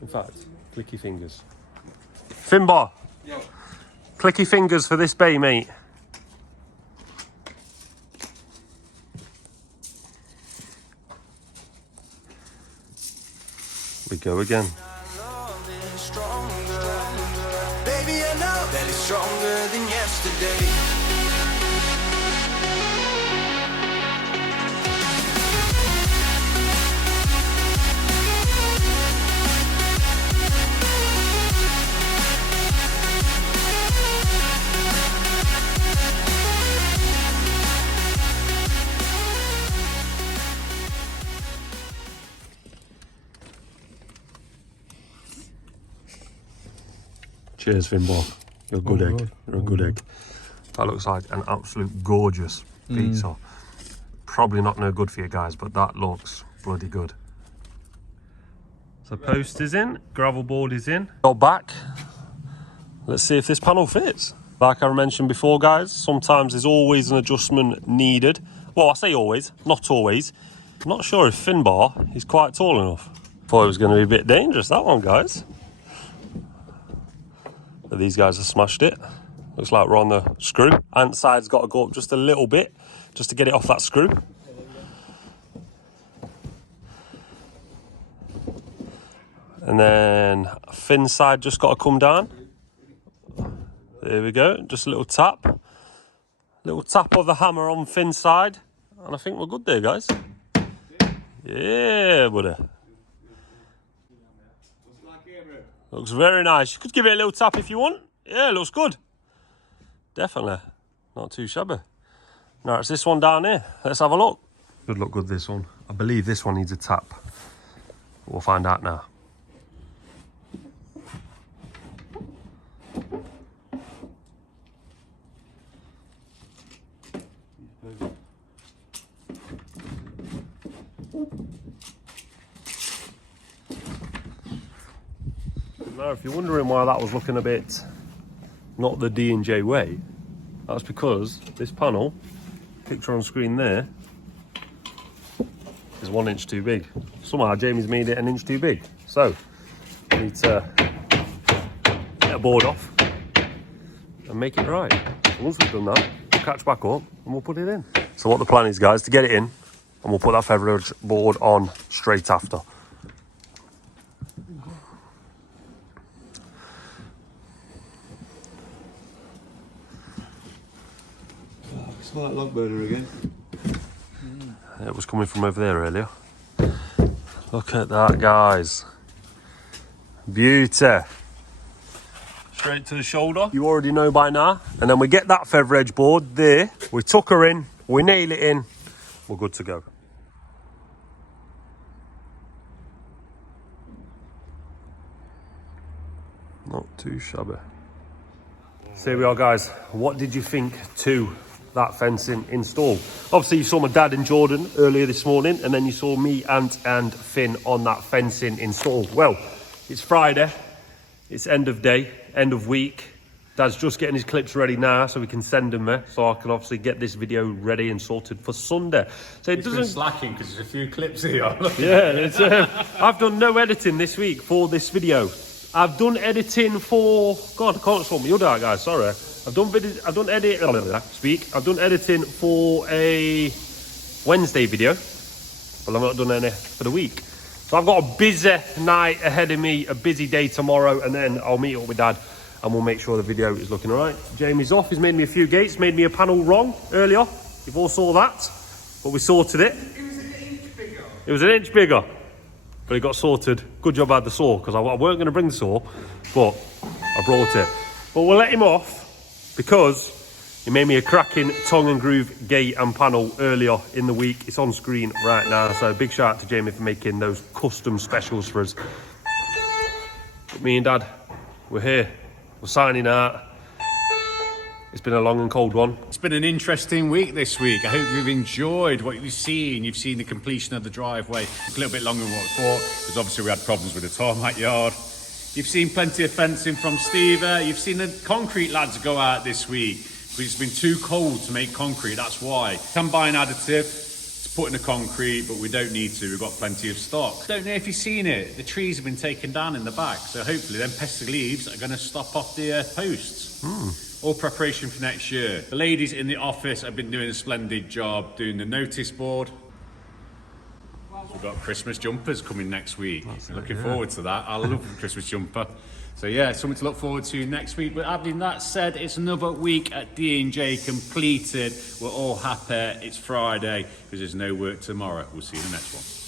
In fact, clicky fingers. Finbar, clicky fingers for this bay, mate. We go again. love is stronger. Baby, I know that it's stronger than yesterday. Cheers, Finbar. You're a good egg. You're a good egg. That looks like an absolute gorgeous pizza. Probably not no good for you guys, but that looks bloody good. So post is in, gravel board is in. Got back. Let's see if this panel fits. Like I mentioned before, guys, sometimes there's always an adjustment needed. Well, I say always, not always. I'm not sure if Finbar is quite tall enough. Thought it was going to be a bit dangerous, that one, guys. But these guys have smashed it. Looks like we're on the screw. Ant side's got to go up just a little bit, just to get it off that screw. And then fin side just got to come down. There we go, just a little tap. Little tap of the hammer on fin side. And I think we're good there, guys. Yeah, buddy. Looks very nice. You could give it a little tap if you want. Yeah, looks good. Definitely. Not too shabby. Now it's this one down here. Let's have a look. Could look good, this one. I believe this one needs a tap. We'll find out now. Now, if you're wondering why that was looking a bit not the D&J way, that's because this panel, picture on screen there, is 1 inch too big. Somehow Jamie's made it 1 inch too big. So, we need to get a board off and make it right. So once we've done that, we'll catch back up and we'll put it in. So what the plan is, guys, to get it in, and we'll put that feather board on straight after. Saw that log burner again. It was coming from over there earlier. Look at that, guys. Beauty. Straight to the shoulder. You already know by now. And then we get that feather edge board there. We tuck her in. We nail it in. We're good to go. Not too shabby. So here we are, guys. What did you think to that fencing install? Obviously you saw my dad and Jordan earlier this morning, and then you saw me, Ant and Finn on that fencing install. Well, it's Friday, it's end of day, end of week. Dad's just getting his clips ready now so we can send them there, so I can obviously get this video ready and sorted for Sunday. So it doesn't slacking because there's a few clips here. yeah, it's, I've done no editing this week for this video. I've done editing for... God, I can't sort my hood out, guys, sorry. I've done editing for a Wednesday video, but I've not done any for the week. So I've got a busy night ahead of me, a busy day tomorrow, and then I'll meet up with Dad and we'll make sure the video is looking all right. Jamie's off, he's made me a few gates, made me a panel wrong earlier. You've all saw that, but we sorted it. It was an inch bigger. It was an inch bigger, but it got sorted. Good job I had the saw, because I weren't going to bring the saw, but I brought it. But we'll let him off because he made me a cracking tongue and groove gate and panel earlier in the week. It's on screen right now, so big shout out to Jamie for making those custom specials for us. But me and Dad, we're here. We're signing out. It's been a long and cold one. It's been an interesting week this week. I hope you've enjoyed what you've seen. You've seen the completion of the driveway. It's a little bit longer than what we thought, because obviously we had problems with the tarmac yard. You've seen plenty of fencing from Stevie. You've seen the concrete lads go out this week. It's been too cold to make concrete, that's why. Can buy an additive to put in the concrete, but we don't need to, we've got plenty of stock. Don't know if you've seen it, the trees have been taken down in the back, so hopefully them pesky leaves are going to stop off the posts. All preparation for next year. The ladies in the office have been doing a splendid job doing the notice board. We've got Christmas jumpers coming next week. Looking forward to that. I love the Christmas jumper. So yeah, something to look forward to next week. But having that said, it's another week at D&J completed. We're all happy. It's Friday because there's no work tomorrow. We'll see you in the next one.